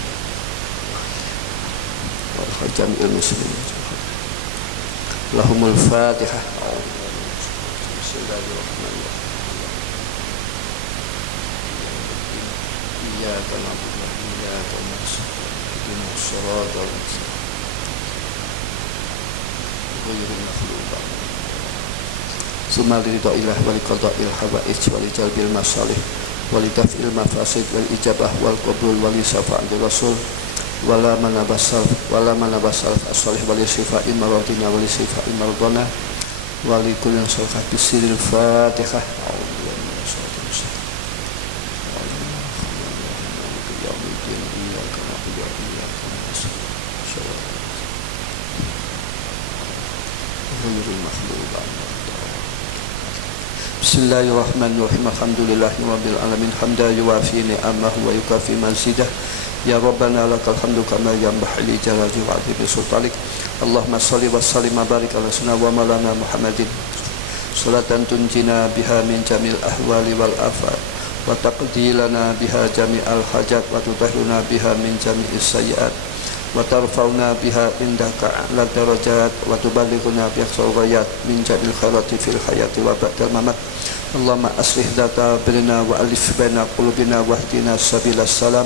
wa jami'il muslimin lahumul fatihah. Bismillahirrahmanirrahim. Iyyaka na'budu wa iyyaka nasta'in ihdinas siratal mustaqim summa liridailah wa liqada'il hawaij wa lijalbil masalih wa lidaf'il mafasid wal ijabah wal qabul wa li syafa'ati rasul wala manabasal as-salih wa li sifa'il maradina wa li sifa'il maradana ولكل صدقة بسر الفاتحة. Bismillahirrahmanirrahim. Alhamdulillahirabbil alamin hamdan yuwafi ni'amahu wa yukafi mazidah. Ya Rabbana lakal hamdu kama yanbaghi li jalali wa 'azimi sultanik. Allahumma shalli wa sallim wa barik ala sayyidina wa maulana Muhammadin salatan tunjina biha min jamil ahwali wal afat wa taqdi lana biha jami'al hajat wa tutahhiruna biha min jami'is sayyi'at wa tarfa'una biha indaka a'la darajat wa tuballighuna bi aqsal ghayat min jamil khairati fil hayati wa ba'dal mamat. Allahumma aslih data bainana wa alif baina qulubina wahdina sabilas salam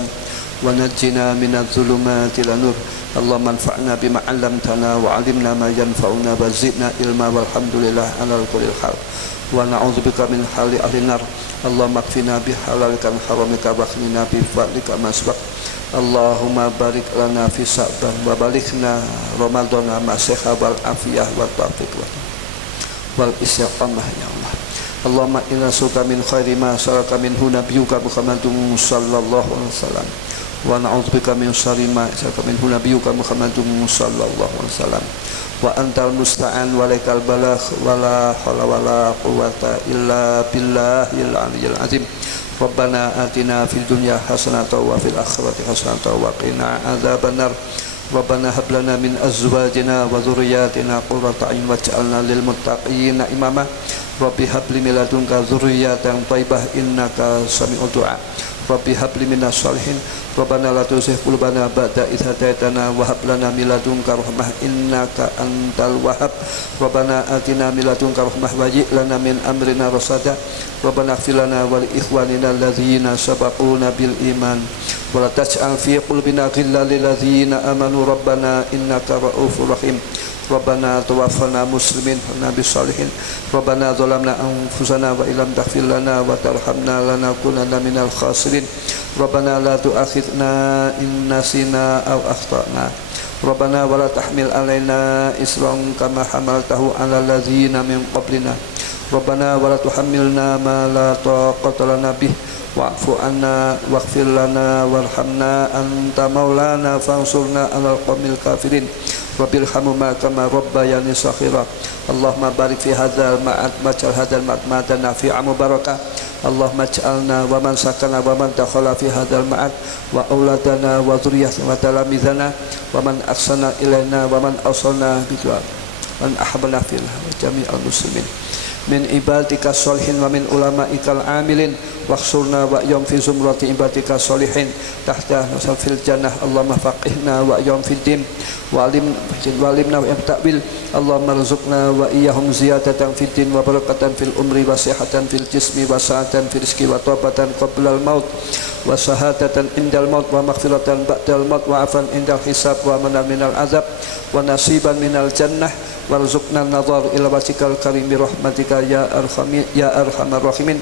wa najjina minadh dhulumati ila nur. Allahumma anfa'na bima 'allamtana wa 'allimna ma yanfa'una wa zidna ilma walhamdulillah 'alal kulli hal. Wa na'udzubika min hali ahli nar. Allahumma kfina bihalalika haramika wa khnina bi fadlika ma sabaq. Allahumma barik lana fi sa'ban wa balighna ramadhana ma sihha wal afiyah wa taufiq wal istiqamah ya Allah. Allahumma inna suka min khairi ma saraka minhu nabiyyuka Muhammadun sallallahu alaihi wasallam wa na'udzubika min syarri ma saraka minhu nabiyyuka Muhammadun sallallahu alaihi wasallam wa antal musta'an wa lakal balagh wa la haula wa la quwwata illa billahil aliyyil azim. Rabbana atina fid dunya hasanatan wa fil akhirati hasanatan wa qina adzabannar. Rabbana hab lana min azwajina wa dhurriyyatina qurrata a'yun waj'alna lil muttaqina imama. Rabbi hab li min ladunka dzurriyyatan thayyibah innaka sami'ud du'a. Rabbi hab li minas shalihin. Rabbana la tuzigh qulubana ba'da idh hadaitana wa hab lana min ladunka rahmah innaka antal wahhab. Rabbana atina min ladunka rahmah wa hab lana min amrina rasada. Rabbana ighfir lana wa li ikhwanina alladzina sabaquna bil iman wa la taj'al fi qulubina ghillan lil ladzina amanu rabbana innaka ra'ufur rahim. Rabbana tawaffana muslimin wa nabiyyi shalihin. Rabbana zalamna anfusana wa illam taghfir lana wa tarhamna lanakunanna minal khasirin. Rabbana la tu'akhidna in nasina aw akhtana. Rabbana wa la tahmil alaina isran kama hamaltahu 'alal ladzina min qablina. Rabbana wa la tuhammilna ma la taqata lana bih wa'fu 'anna waghfir lana warhamna anta maulana fansurna 'alal qaumil kafirin. Rabbil hamuma kama rabbayani saghira. Allahumma barik fi hadzal ma'ad majal hadzal ma'ad nafi'a mubarakah. Allahumma ij'alna wa man sakana wa man dakhala fi hadzal ma'ad wa auladana wa dzurriyyatina wa talamizana wa man ahsana ilaina wa man awsalna bi du'a man ahabbana fil jami'al muslimin min ibadika sholihin wa min ulama'ikal amilin waqsurna wa yawm fi zumrati ibadika sholihin tahta nasal fil jannah. Allahumma faqihna wa yawm fid din wa alimna wa ta'wil. Allahumma rizqna wa iyyahum ziyadatan fid din wa barakatan fil umri wa sihatan fil jismi wa sa'atan fil rizqi wa taubatan qabla al maut wa shahadatan indal maut wa maghfiratan ba'dal maut wa afan indal hisab wa manan minal azab wa nasiban minal jannah warzuqna an-nazar ila wajhikal karim bi rahmatika ya arhamar rahimin.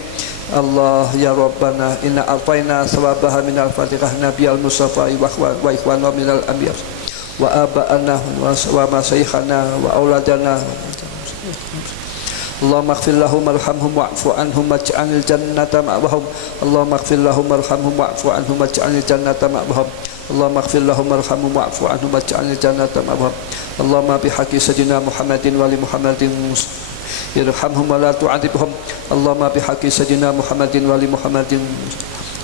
Allah ya Rabbana inna a'tayna sawabaha minal fatihah nabiyal mustafa wa ikhwana minal anbiya wa aba'ana wa masyaykhana wa auladana. Allahumma ighfir lahum warhamhum wa'fu anhum waj'alil jannata ma'wahum. Allahumma ighfir lahum warhamhum wa'fu anhum waj'alil jannata ma'wahum. Allahumma ighfir lahum warhamhum wa'fu anhum waj'alil jannata ma'wahum. Allahumma bihaqqi sayyidina Muhammadin wa li Muhammadin irhamhum wa la tu'adzibhum. Allahumma bihaqqi sayyidina Muhammadin wa li Muhammadin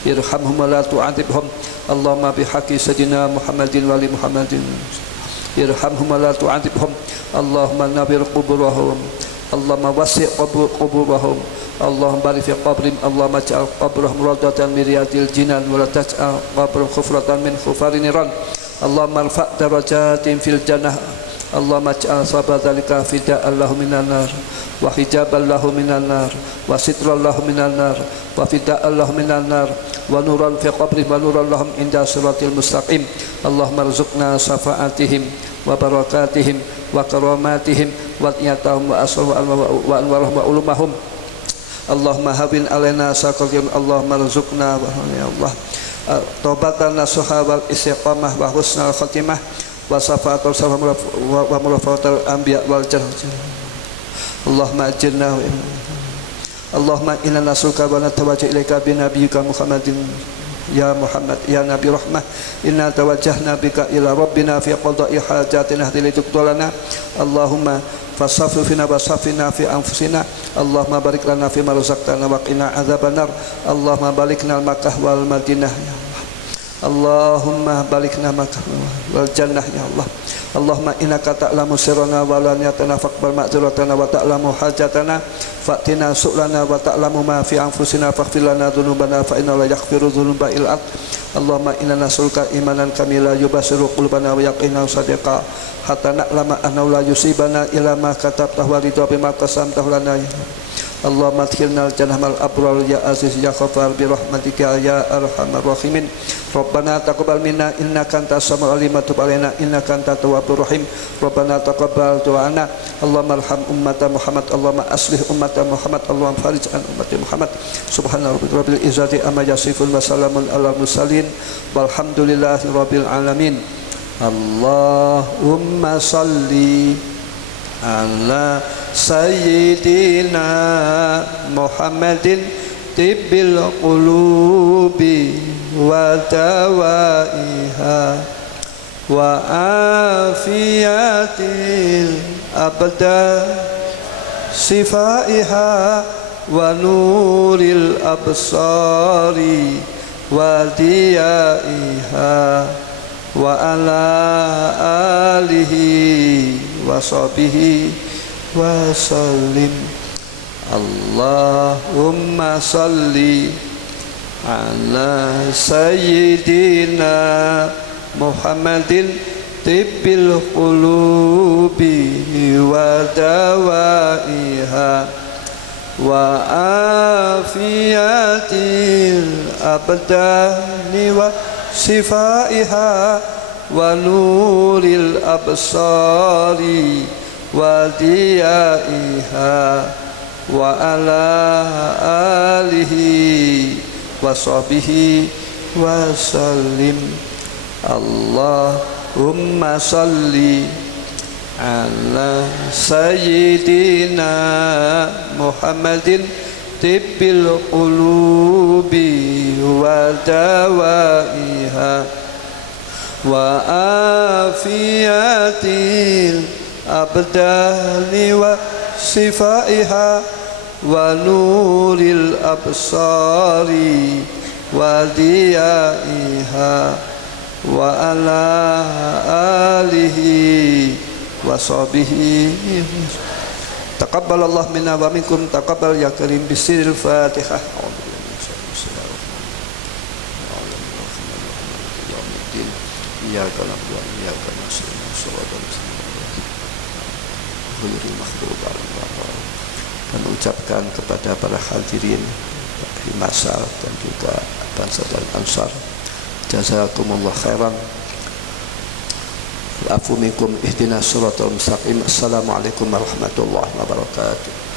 irhamhum wa la tu'adzibhum. Allahumma bihaqqi sayyidina Muhammadin wa li Muhammadin irhamhum wa la tu'adzibhum. Allahumma nawwir quburahum. Allahumma wasi' quburahum. Allahumma barik fi qabrihim. Allahumma ij'al qabrahum rawdatan min riyadil jinan wa la taj'al qabrahum khufratan min khufarin niran. Allahumma irfa' darajatin fil jannah. Allahumma ij'al sababa dzalika fida'an lahu minan nar wa hijaban lahu minan nar wa sitran lahu minan nar wa fida'an lahu minan nar wa nuran fi qabrihim wa nuran lahum inda siratil mustaqim. Allahumma rzuqna syafa'atihim wa barakatihim wa karamatihim wa niyatahum wa asrarahum wa anwarahum wa ulumahum. Allahumma hawin alaina saqatihim. Allahumma rzuqna ya Allah taubatan nasuha wal istiqamah wa husnal khatimah wa safatul salam wa murafatul anbiya wal jannah. Allahumma ajirna Allahumma inna nas'aluka wa natawajjahu ilaika bi nabiyyika Muhammadin ya Muhammad ya Nabi rahmah inna tawajjahna bika ila rabbina fi qada'i hajatina hadhihi tuqdalana Allahumma fasafir fina wasafina fi anfusina Allahumma barik lana fi ma razaqtana wa qina adzabannar Allahumma balikna al-Makkah wal Madinah ya Allahumma balikna Makkah wal jannah ya Allah Allahumma innaka ta'lamu sirrana wa alaniyatana faqbal ma'dziratana wa ta'lamu hajatana fa'tina su'lana wa ta'lamu ma fi anfusina faghfir lana dhunubana fa innahu la yaghfiru dhunuba illa ant Allahumma inna nas'aluka imanan kamila yubasiru qulubana wa yaqinan sadiqa hatta na'lama annahu la yusibana illa ma katabtahu wa ridha bima qasamtahu lana Allahumma adkhilna al-jannah mal abrar ya aziz ya ghafar bi rahmatika ya arhamar rahimin Rabbana taqabbal minna innaka antas samiul alim wa tub alaina innaka antat tawwabur rahim Rabbana taqabbal du'ana Allahumma arham ummata Muhammad Allahumma aslih ummata Muhammad Allahumma farij an ummati Muhammad subhana rabbil izzati amma yasifun wa salamun alal mursalin walhamdulillahi rabbil alamin Allahumma salli ala sayyidina Muhammadin tibbil qulubi wa dawaiha wa afiyatil abdan sifaiha wa nuril absari wa diyaiha wa ala alihi wa sahbihi wa sallim Allahumma salli ala sayyidina Muhammadin tibbil qulubi wa dawaiha wa afiyatil abdani wa sifaiha wa nuril absari wa diyaiha wa ala alihi wa sahbihi wa sallim Allahumma salli ala sayyidina Muhammadin tibbil qulubi wa dawaiha wa afiyatil abdani wa sifaiha wa nuril absari wa diyaiha wa ala alihi wa sahbihi taqabbalallahu minna wa minkum taqabbal ya karim bisiril fatihah iyyaka na'budu wa iyyaka nasta'in dan ucapkan kepada para hadirin dari masal dan juga bangsa dan ansar jazakumullah khairan afu minkum ihdinas siratal mustaqim assalamualaikum warahmatullahi wabarakatuh.